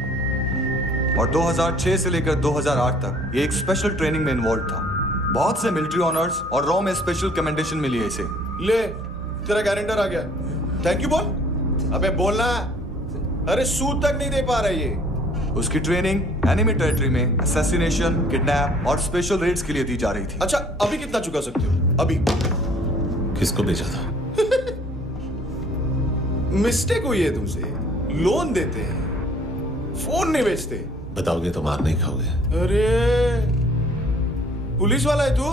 और 2006 से लेकर 2008 तक ये एक स्पेशल ट्रेनिंग में इन्वॉल्व था। बहुत से मिलिट्री ऑनर्स और रॉ में स्पेशल कमेंडेशन मिली है इसे। ले, तेरा गारंटर आ गया। थैंक यू बोल। अबे बोलना। अरे सूद तक नहीं दे पा रहा ये। उसकी ट्रेनिंग एनिमी टेरिटरी में असैसिनेशन, किडनैप और स्पेशल रेड्स के लिए दी जा रही थी। अच्छा, अभी कितना चुका सकते हो? अभी किसको भेजा था? मिस्टेक हुई है तुमसे। लोन देते हैं, फोन नहीं बेचते। बताओगे तो मार नहीं खाओगे। अरे पुलिस वाला है तू?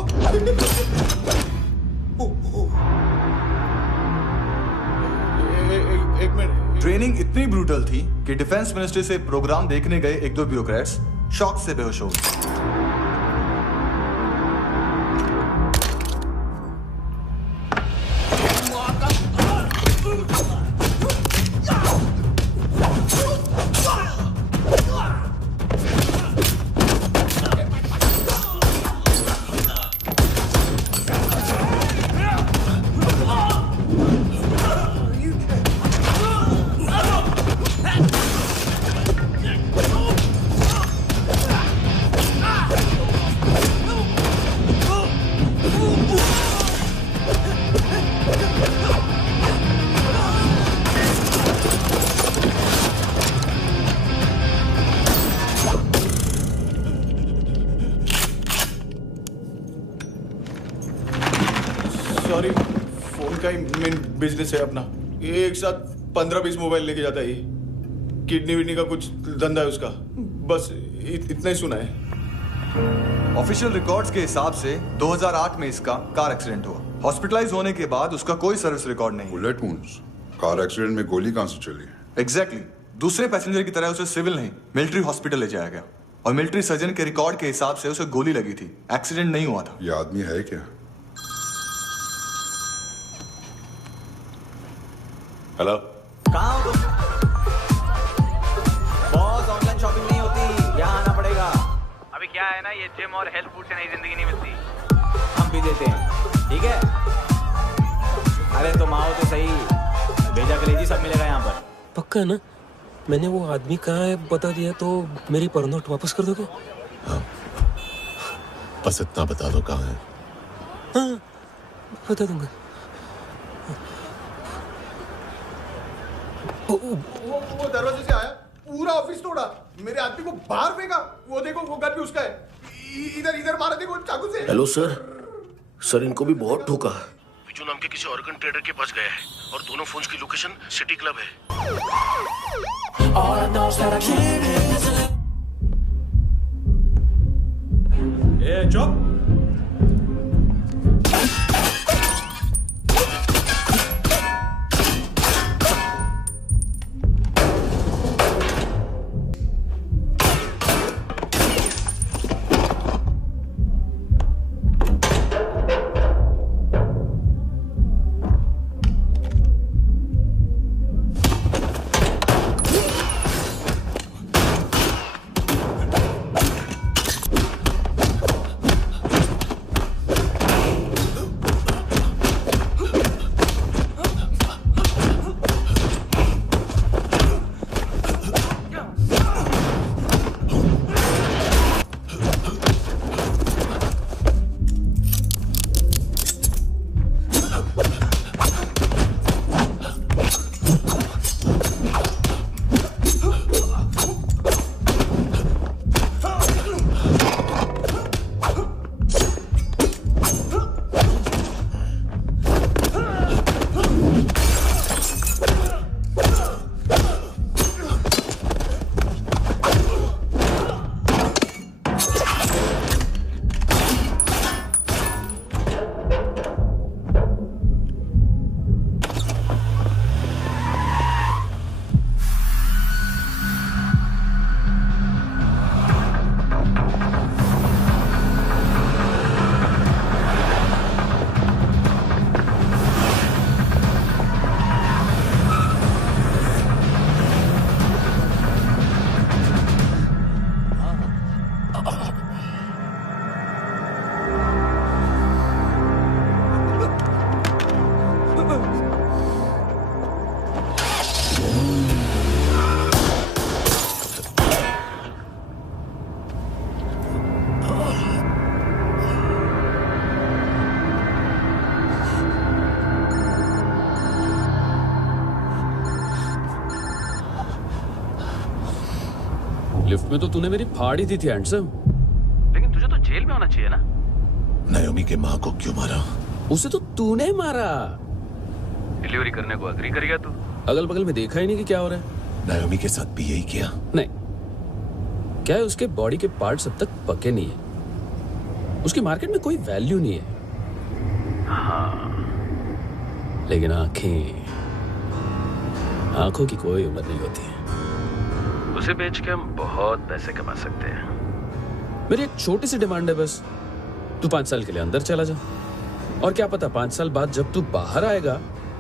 एक मिनट। ट्रेनिंग इतनी ब्रूटल थी कि डिफेंस मिनिस्ट्री से प्रोग्राम देखने गए एक दो ब्यूरोक्रेट्स शॉक से बेहोश हो गए। सॉरी, फोन का ही मेन बिजनेस है अपना। एक साथ 15-20 मोबाइल लेके जाता है ये। किडनी विडनी का कुछ धंधा है उसका। बस इतना ही सुना है। ऑफिशियल रिकॉर्ड्स के हिसाब से 2008 में इसका कार एक्सीडेंट हुआ। हॉस्पिटलाइज होने के बाद उसका कोई सर्विस रिकॉर्ड नहीं। बुलेट वुंड्स, कार एक्सीडेंट में गोली कहां से चली? एग्जैक्टली। दूसरे पैसेंजर की तरह उसे सिविल नहीं मिलिट्री हॉस्पिटल ले जाया गया और मिलिट्री सर्जन के रिकॉर्ड के हिसाब से उसे गोली लगी थी, एक्सीडेंट नहीं हुआ था। ये आदमी है क्या? हेलो, कहाँ हो तुम? बॉस, ऑनलाइन शॉपिंग नहीं होती, यहाँ आना पड़ेगा। अभी क्या है ना, ये जिम और हेल्थ फूड से नई जिंदगी नहीं मिलती। हम भी देते हैं, ठीक है? अरे तुम आओ तो सही, भेजा कलेजी सब मिलेगा यहाँ पर। पक्का ना? मैंने वो आदमी कहाँ है बता दिया तो मेरी परनोट वापस कर दोगे? हाँ, बस इतना बता दो कहाँ है। हाँ, बता दूंगा। वो दरवाजे से आया, पूरा ऑफिस तोड़ा, मेरे आदमी को बाहर फेंका। वो देखो, वो गन भी उसका है। इधर मारा देखो चाकू से। हेलो सर, इनको भी बहुत ठोका। बिजू नाम के किसी ऑर्गन ट्रेडर के पास गया है और दोनों फोन्स की लोकेशन सिटी क्लब है। ए चुप। लिफ्ट में तो तूने मेरी फाड़ ही दी थी हैंडसम। लेकिन तुझे तो जेल में होना चाहिए ना। नायोमी के माँ को क्यों मारा? उसे तो तूने मारा। डिलीवरी करने को अग्री कर गया तू। अगल बगल में देखा ही नहीं कि क्या हो रहा है। नायोमी के साथ भी यही किया? नहीं, क्या है उसके बॉडी के पार्ट्स अब तक पके नहीं है, उसकी मार्केट में कोई वैल्यू नहीं है। हाँ, लेकिन आंखों की कोई उम्र नहीं होती है। उसे बेच के हम बहुत पैसे कमा सकते हैं। मेरी एक छोटी सी डिमांड है बस, तू 5 साल के लिए अंदर चला जा, और क्या पता 5 साल बाद जब तू बाहर आएगा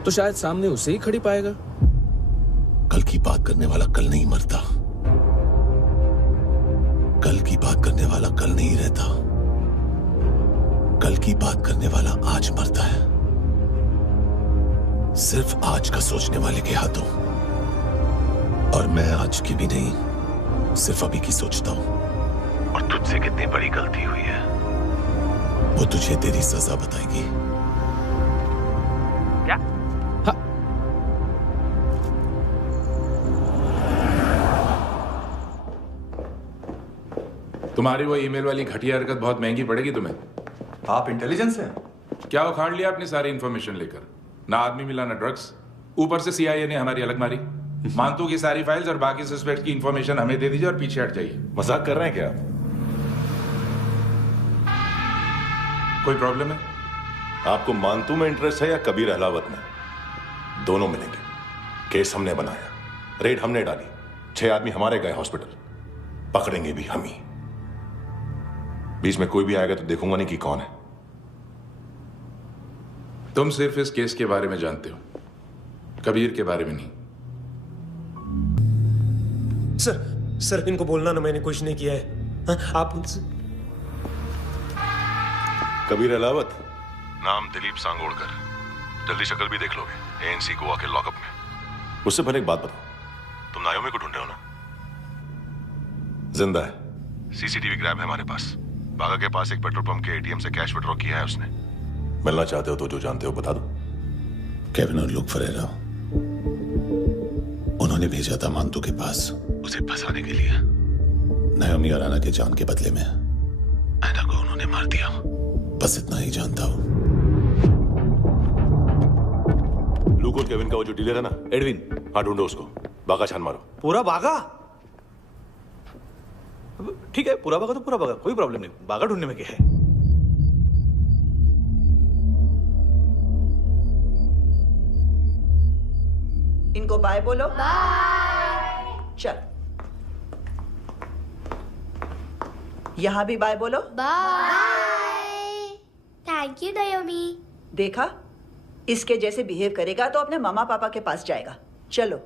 तो शायद सामने उसे ही खड़ी पाएगा। कल की बात करने वाला कल नहीं मरता, कल की बात करने वाला कल नहीं रहता, कल की बात करने वाला आज मरता है। सिर्फ आज का सोचने वाले के हाथों। और मैं आज की भी नहीं, सिर्फ अभी की सोचता हूं। और तुझसे कितनी बड़ी गलती हुई है वो तुझे तेरी सजा बताएगी। क्या? हाँ। तुम्हारी वो ईमेल वाली घटिया हरकत बहुत महंगी पड़ेगी तुम्हें। आप इंटेलिजेंस हैं? क्या उखाड़ लिया अपनी सारी इंफॉर्मेशन लेकर? ना आदमी मिला ना ड्रग्स, ऊपर से CIA ने हमारी अलग मारी। मानतू की सारी फाइल्स और बाकी सस्पेक्ट की इंफॉर्मेशन हमें दे दीजिए और पीछे हट जाइए। मजाक कर रहे हैं क्या? कोई प्रॉब्लम है? आपको मानतू में इंटरेस्ट है या कबीर अहलावत में? दोनों मिलेंगे। केस हमने बनाया, रेड हमने डाली, 6 आदमी हमारे गए हॉस्पिटल, पकड़ेंगे भी हम ही। बीच में कोई भी आएगा तो देखूंगा नहीं कि कौन है। तुम सिर्फ इस केस के बारे में जानते हो, कबीर के बारे में नहीं। सर इनको बोलना ना मैंने कुछ नहीं किया है। आप उनसे। कबीर अहलावत, नाम दिलीप सांगोड़कर, जल्दी शक्ल भी देख लोगे ANC गोवा के लॉकअप में। मुझसे पहले एक बात बताओ, तुम नायोमी को ढूंढ रहे हो ना? जिंदा है, CCTV ग्रैब है हमारे पास। बागा के पास एक पेट्रोल पंप के ATM से कैश विड्रॉ किया है उसने। मिलना चाहते हो तो जो जानते हो बता दो। केविन और लुक फरेरा, उन्होंने भेजा था मानतू के पास उसे फंसाने के लिए। नायोमी और आना के जान के बदले में आना को उन्होंने मार दिया। बस इतना ही जानता हूं। लुक और केविन का वो जो डीलर है ना, एडविन, हाँ ढूंढो उसको। बागा छान मारो। पूरा बागा? ठीक है, पूरा बागा तो पूरा बागा, कोई प्रॉब्लम नहीं। बागा ढूंढने में क्या है? इनको बाय बोलो। बाय। चल, यहां भी बाय बोलो। बाय। Thank you नायोमी। देखा, इसके जैसे बिहेव करेगा तो अपने मामा पापा के पास जाएगा। चलो।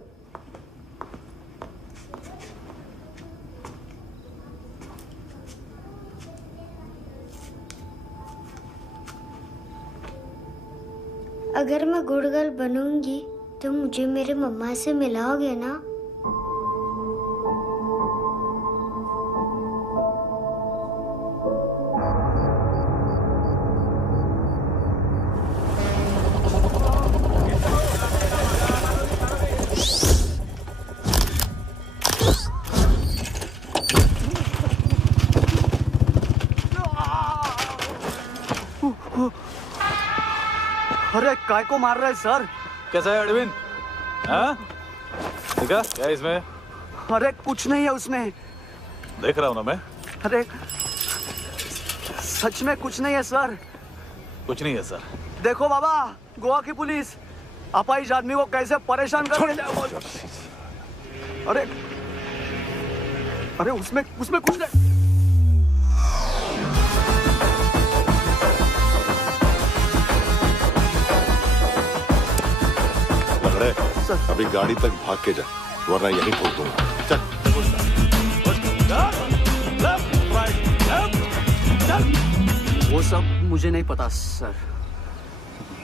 अगर मैं गुड गर्ल बनूंगी तो मुझे मेरे मम्मा से मिलाओगे ना? अरे काय को मार रहा है सर? कैसा है एडविन? हाँ? देखा क्या इसमें? अरे कुछ नहीं है उसमें। देख रहा हूं ना मैं। अरे सच में कुछ नहीं है सर। कुछ नहीं है सर। देखो बाबा, गोवा की पुलिस अपाहिज आदमी को कैसे परेशान कर। अरे अरे उसमें कुछ नहीं। अभी गाड़ी तक भाग के जा, वरना यहीं ठोक दूंगा। चल। वो सब मुझे नहीं पता सर,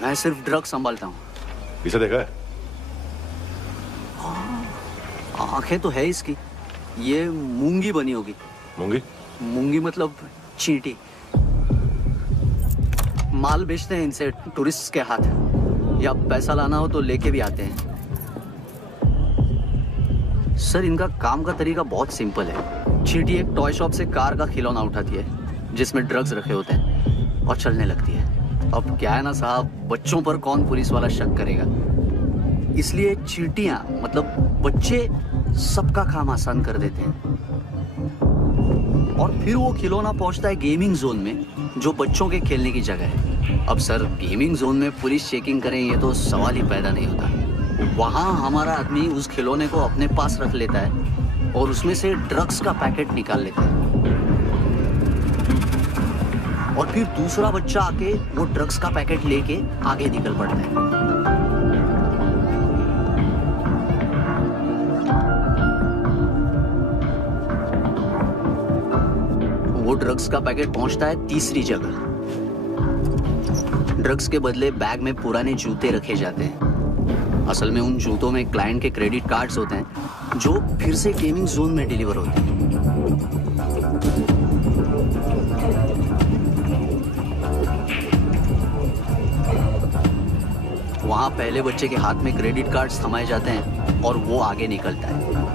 मैं सिर्फ ड्रग संभालता हूँ। इसे देखा है? आंखें तो है इसकी, ये मूंगी बनी होगी। मूंगी? मूंगी मतलब चींटी। माल बेचते हैं इनसे टूरिस्ट के हाथ, या पैसा लाना हो तो लेके भी आते हैं। सर इनका काम का तरीका बहुत सिंपल है। चींटी एक टॉय शॉप से कार का खिलौना उठाती है जिसमें ड्रग्स रखे होते हैं और चलने लगती है। अब क्या है ना साहब, बच्चों पर कौन पुलिस वाला शक करेगा, इसलिए चींटियां मतलब बच्चे सबका काम आसान कर देते हैं। और फिर वो खिलौना पहुंचता है गेमिंग जोन में, जो बच्चों के खेलने की जगह है। अब सर, गेमिंग जोन में पुलिस चेकिंग करें ये तो सवाल ही पैदा नहीं होता। वहां हमारा आदमी उस खिलौने को अपने पास रख लेता है और उसमें से ड्रग्स का पैकेट निकाल लेता है, और फिर दूसरा बच्चा आके वो ड्रग्स का पैकेट लेके आगे निकल पड़ता है। वो ड्रग्स का पैकेट पहुंचता है तीसरी जगह। ड्रग्स के बदले बैग में पुराने जूते रखे जाते हैं। असल में उन जूतों में क्लाइंट के क्रेडिट कार्ड्स होते हैं, जो फिर से गेमिंग जोन में डिलीवर होते हैं। वहां पहले बच्चे के हाथ में क्रेडिट कार्ड्स थमाए जाते हैं और वो आगे निकलता है।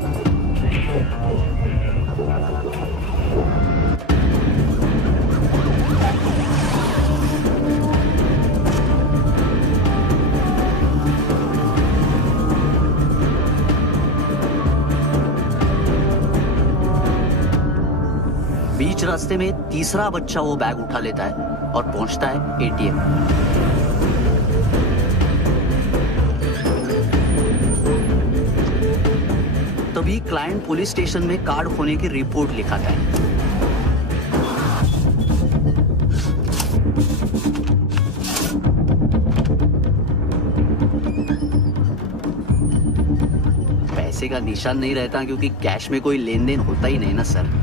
बीच रास्ते में तीसरा बच्चा वो बैग उठा लेता है और पहुंचता है एटीएम। तभी क्लाइंट पुलिस स्टेशन में कार्ड खोने की रिपोर्ट लिखाता है। पैसे का निशान नहीं रहता क्योंकि कैश में कोई लेन देन होता ही नहीं ना सर।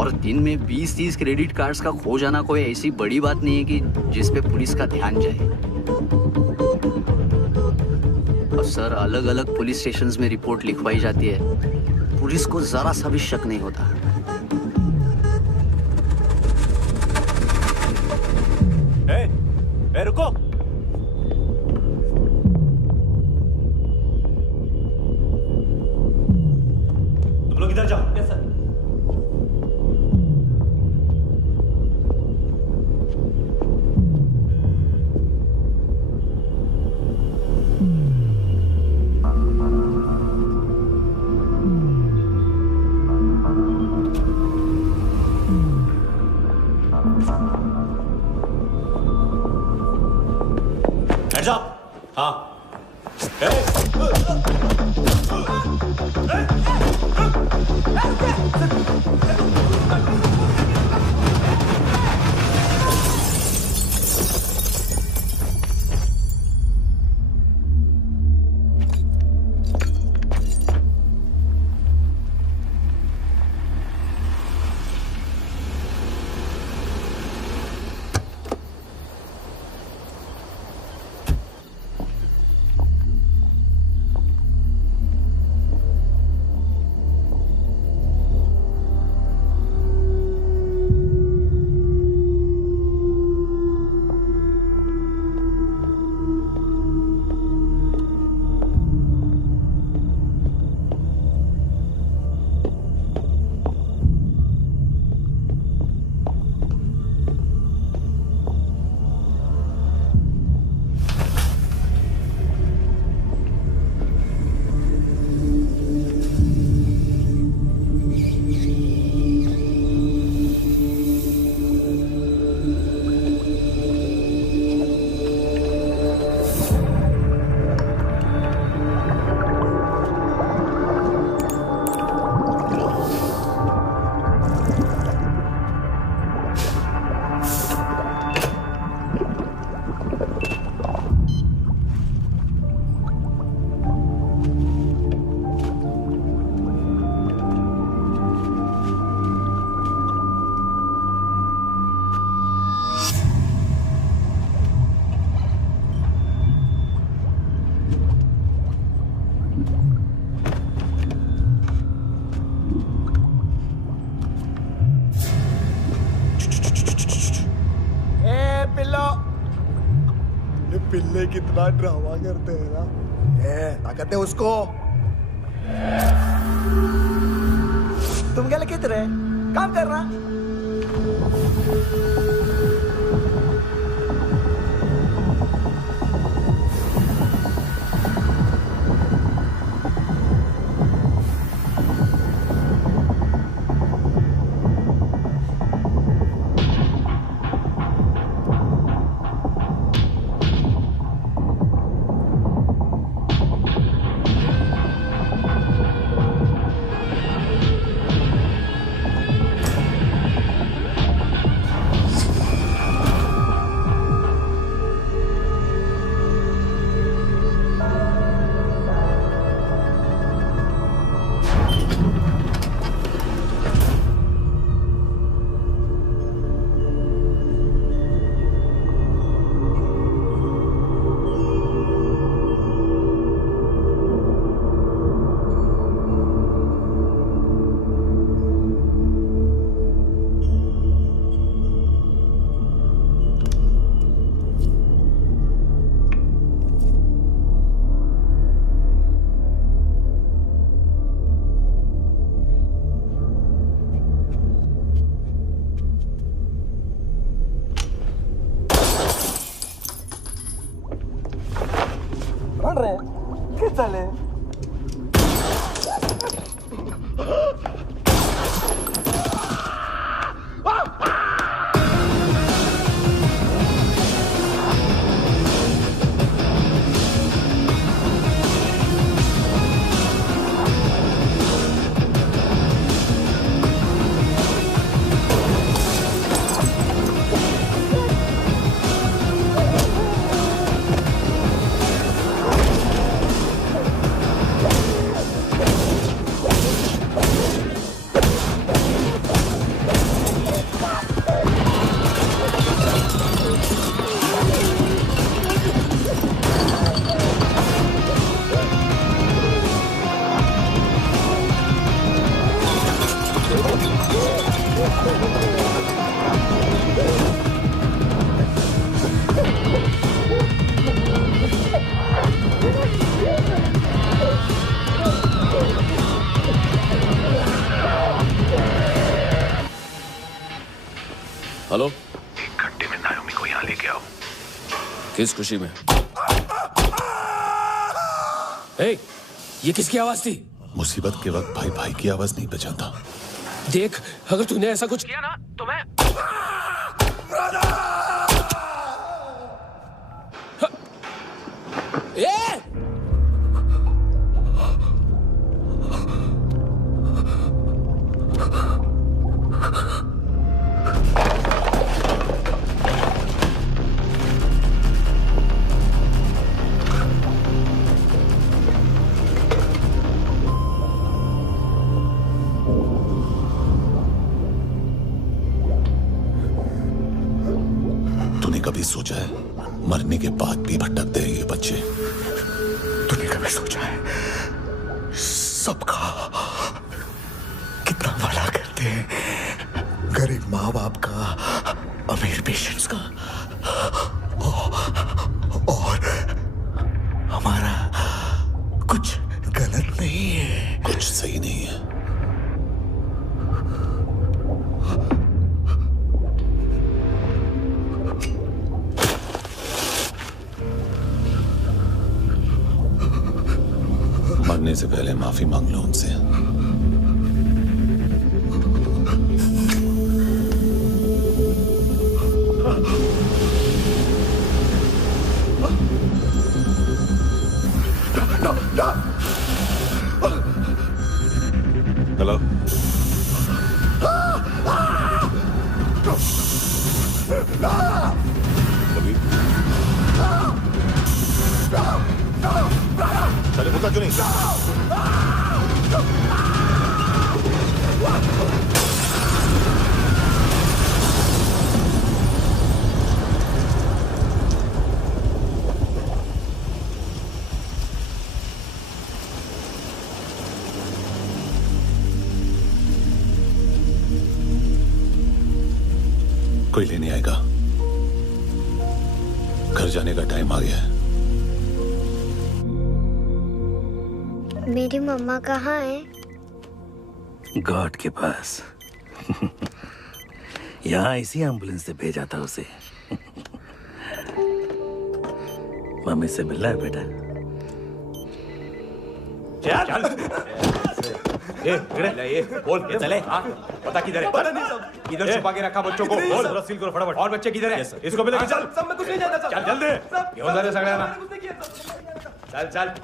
और दिन में 20-30 क्रेडिट कार्ड्स का खो जाना कोई ऐसी बड़ी बात नहीं है कि जिस पे पुलिस का ध्यान जाए। और सर, अलग अलग पुलिस स्टेशंस में रिपोर्ट लिखवाई जाती है, पुलिस को जरा सा भी शक नहीं होता। रुको। तुम लोग इधर जाओ। Yes sir. पिल्ले कितना ड्रामा करते हैं ना। ताकत है उसको। तुम क्या लिखित रहे? काम कर रहा। हेलो, 1 घंटे में नायोमी को यहाँ लेके आओ। किस खुशी में? हे, ये किसकी आवाज थी? मुसीबत के वक्त भाई भाई की आवाज नहीं बचाता। देख, अगर तूने ऐसा कुछ किया ना तो मैं कभी सोचा है मरने के बाद भी भटकते हैं ये बच्चे? तूने कभी सोचा है सबका कितना भला करते हैं, गरीब माँ बाप का, अमीर पेशेंट्स का, और हमारा कुछ गलत नहीं है, कुछ सही नहीं है। मरने से पहले माफी मांग लो उनसे। हेलो, कभी चले मुद्दा क्यों नहीं? कोई लेने आएगा। घर जाने का टाइम आ गया है। मेरी मम्मा कहाँ है? गॉड के पास। यहाँ इसी एम्बुलेंस से भेजा था उसे। मम्मी से मिलना है बेटा। चल ये बोल ये चले। हाँ, पता किधर है? पता नहीं सब। इधर छुपा के रखा बच्चों को। बोल, पूरा सील करो फटाफट। और बच्चे किधर है? इसको भी लेके चल। सब में कुछ नहीं जानता। चल जल्दी। घेऊन जा रे सगळ्यांना। चल चल।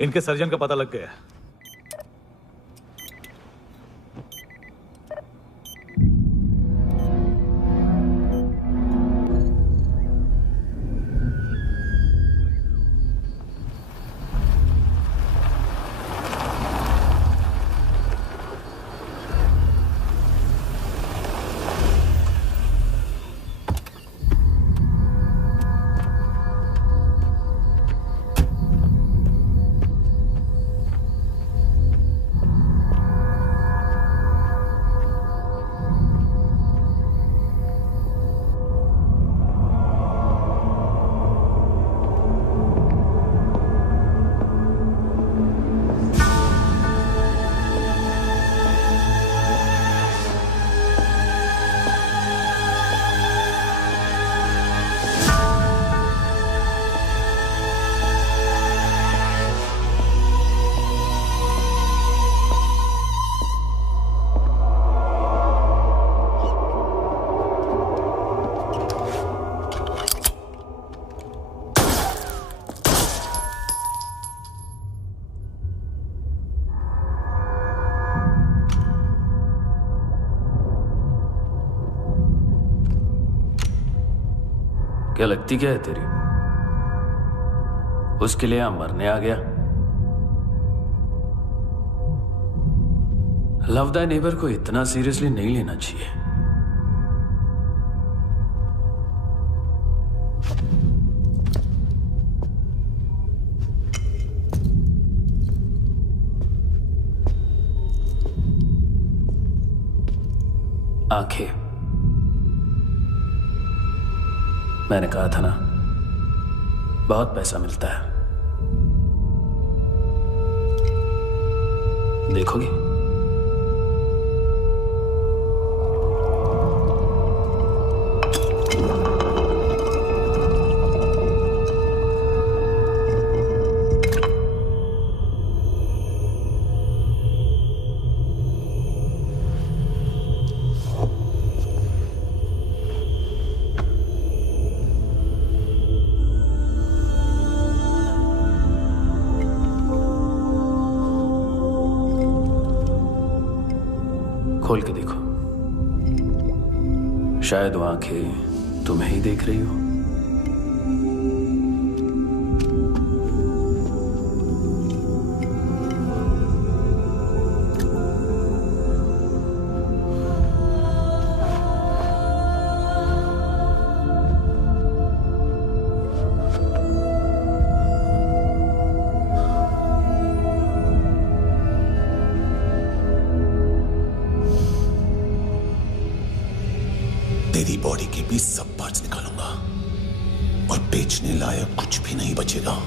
इनके सर्जन का पता लग गया। क्या लगती क्या है तेरी? उसके लिए यहां मरने आ गया? लव द नेबर को इतना सीरियसली नहीं लेना चाहिए। आंखें, मैंने कहा था ना, बहुत पैसा मिलता है। देखोगे? खोल के देखो, शायद वो आंखें तुम्हें ही देख रही हो। तेरी बॉडी के भी सब पार्ट्स निकालूंगा और बेचने लायक कुछ भी नहीं बचेगा।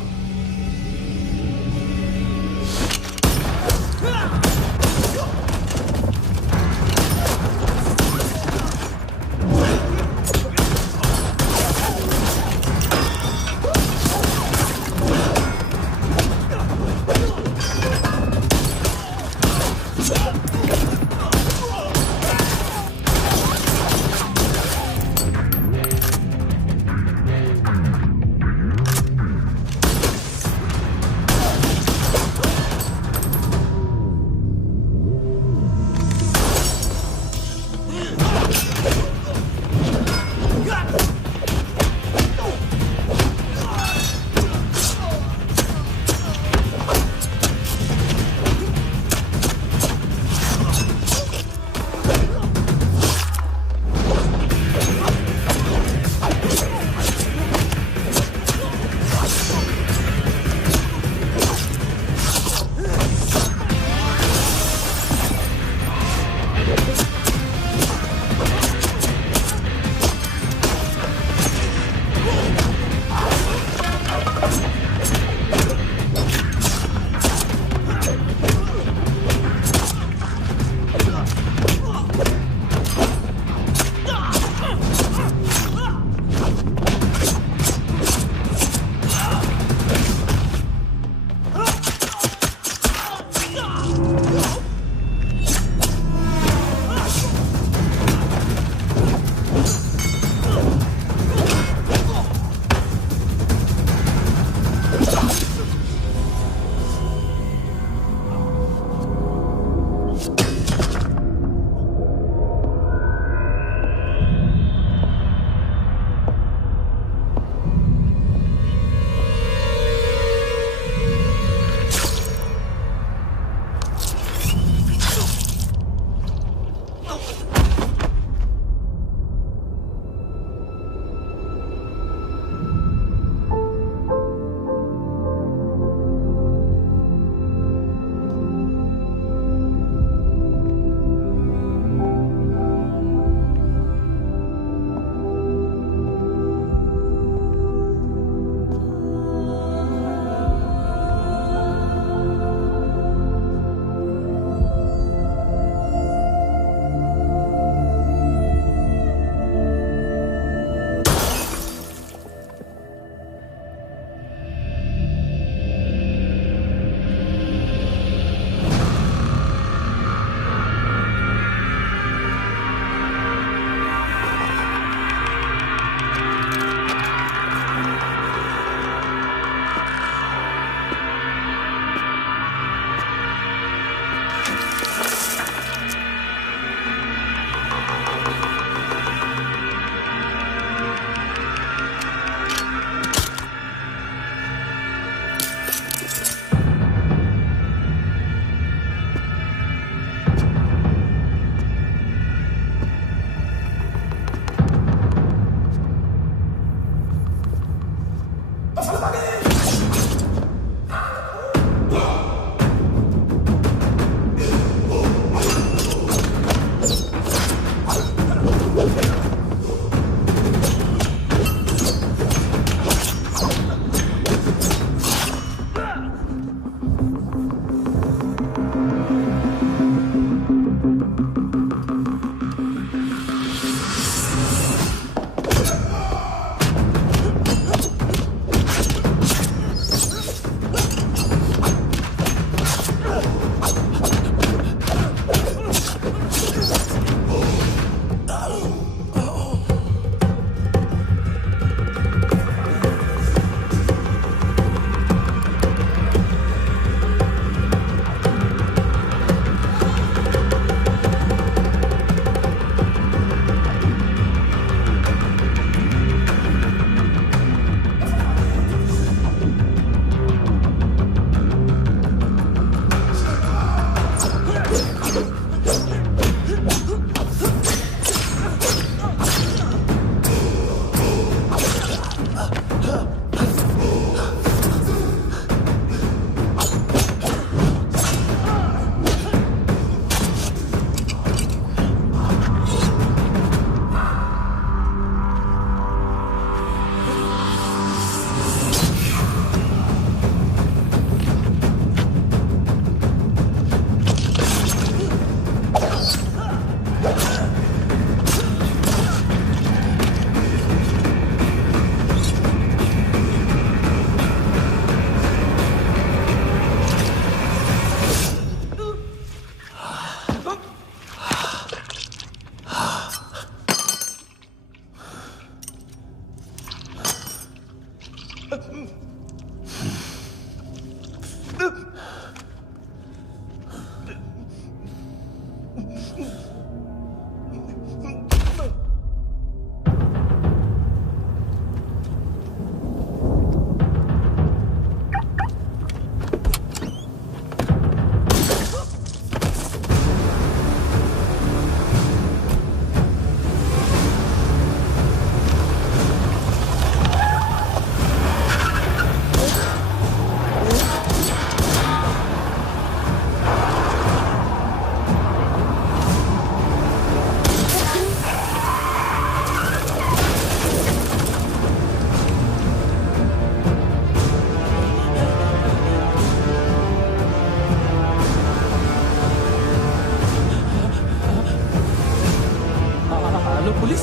हेलो पुलिस,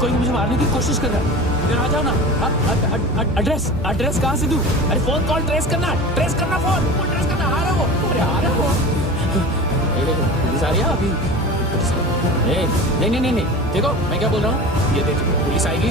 कोई मुझे मारने की कोशिश कर रहा है। इधर आ जाओ ना। एड्रेस कहाँ से दूं? अरे फोन कॉल ट्रेस करना फोन ट्रेस करना। आ रहा वो, अरे आ रहा वो। पुलिस आ रही है अभी। नहीं, देखो मैं क्या बोल रहा हूँ, ये देखो पुलिस आएगी।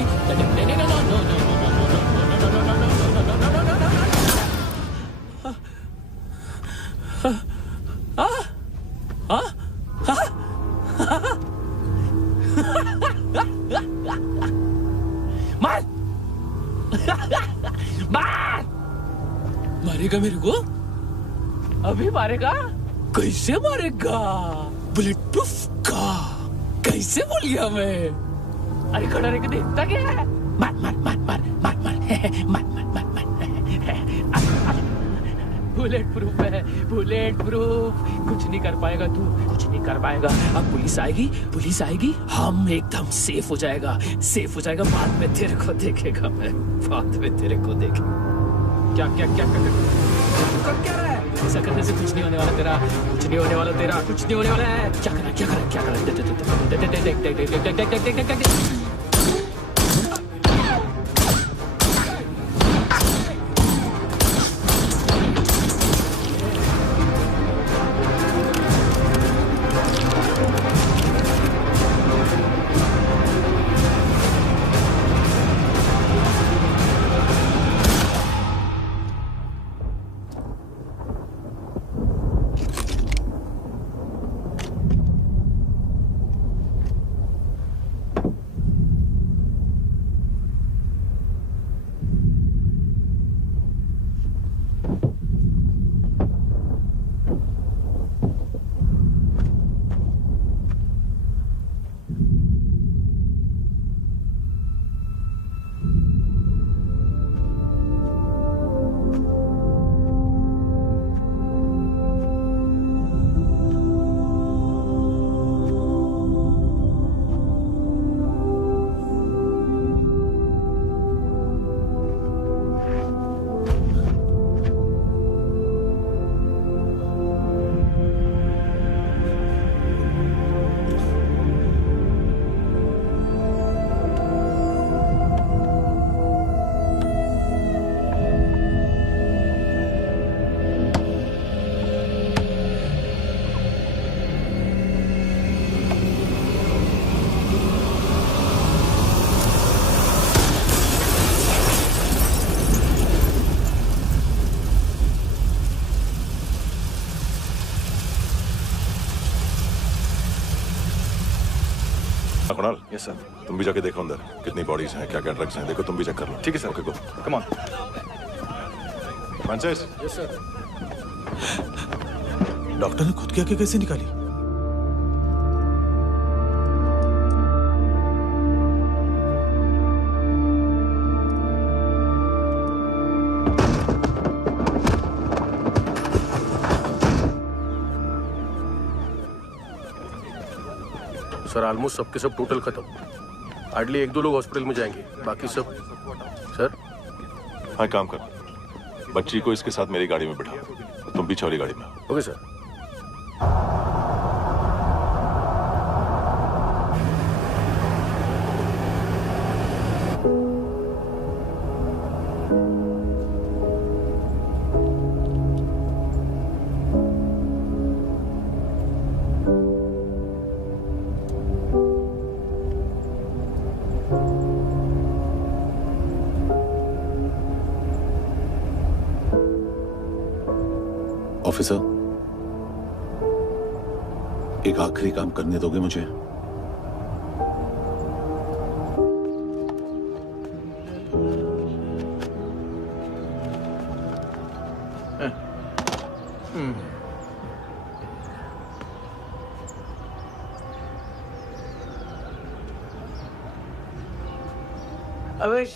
मारेगा मेरे को? अभी मारेगा? कैसे मारेगा? बुलेट प्रूफ का। कैसे बोल गया मैं? अरे खड़ा रह के देखता क्या है? मार बुलेट प्रूफ है, बुलेट प्रूफ। कुछ नहीं कर पाएगा तू, कुछ नहीं कर पाएगा। अब पुलिस आएगी, हम एकदम सेफ हो जाएगा। बाद में तेरे को देखेगा मैं, बाद में तेरे को देखेगा। क्या कर रहा है? ऐसा करने से कुछ नहीं होने वाला तेरा, कुछ नहीं होने वाला है। क्या कर रहा? कुणाल, यस सर, तुम भी जाके देखो अंदर कितनी बॉडीज हैं, क्या क्या ड्रग्स हैं, देखो तुम भी चेक कर लो। ठीक है sir. Okay go, come on. Francis. Yes sir. Doctor ने खुद की आंखें कैसे निकाली? सर ऑलमोस्ट सबके सब टोटल खत्म। हार्डली 1-2 लोग हॉस्पिटल में जाएंगे, बाकी सब। सर हाँ, काम कर, बच्ची को इसके साथ मेरी गाड़ी में बिठा, तुम पीछे वाली गाड़ी में। Okay sir. ऑफिसर, एक आखिरी काम करने दोगे मुझे? अवेश,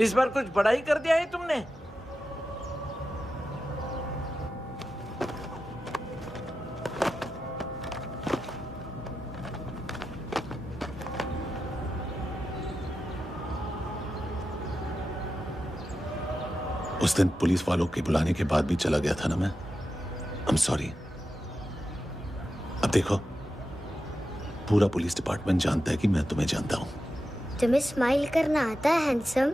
इस बार कुछ बड़ा ही कर दिया है तुमने। उस दिन पुलिस वालों के बुलाने के बाद भी चला गया था ना मैं। I'm sorry। अब देखो, पूरा पुलिस डिपार्टमेंट जानता है कि मैं तुम्हें जानता हूं। तुम्हें स्माइल करना आता है हैंडसम?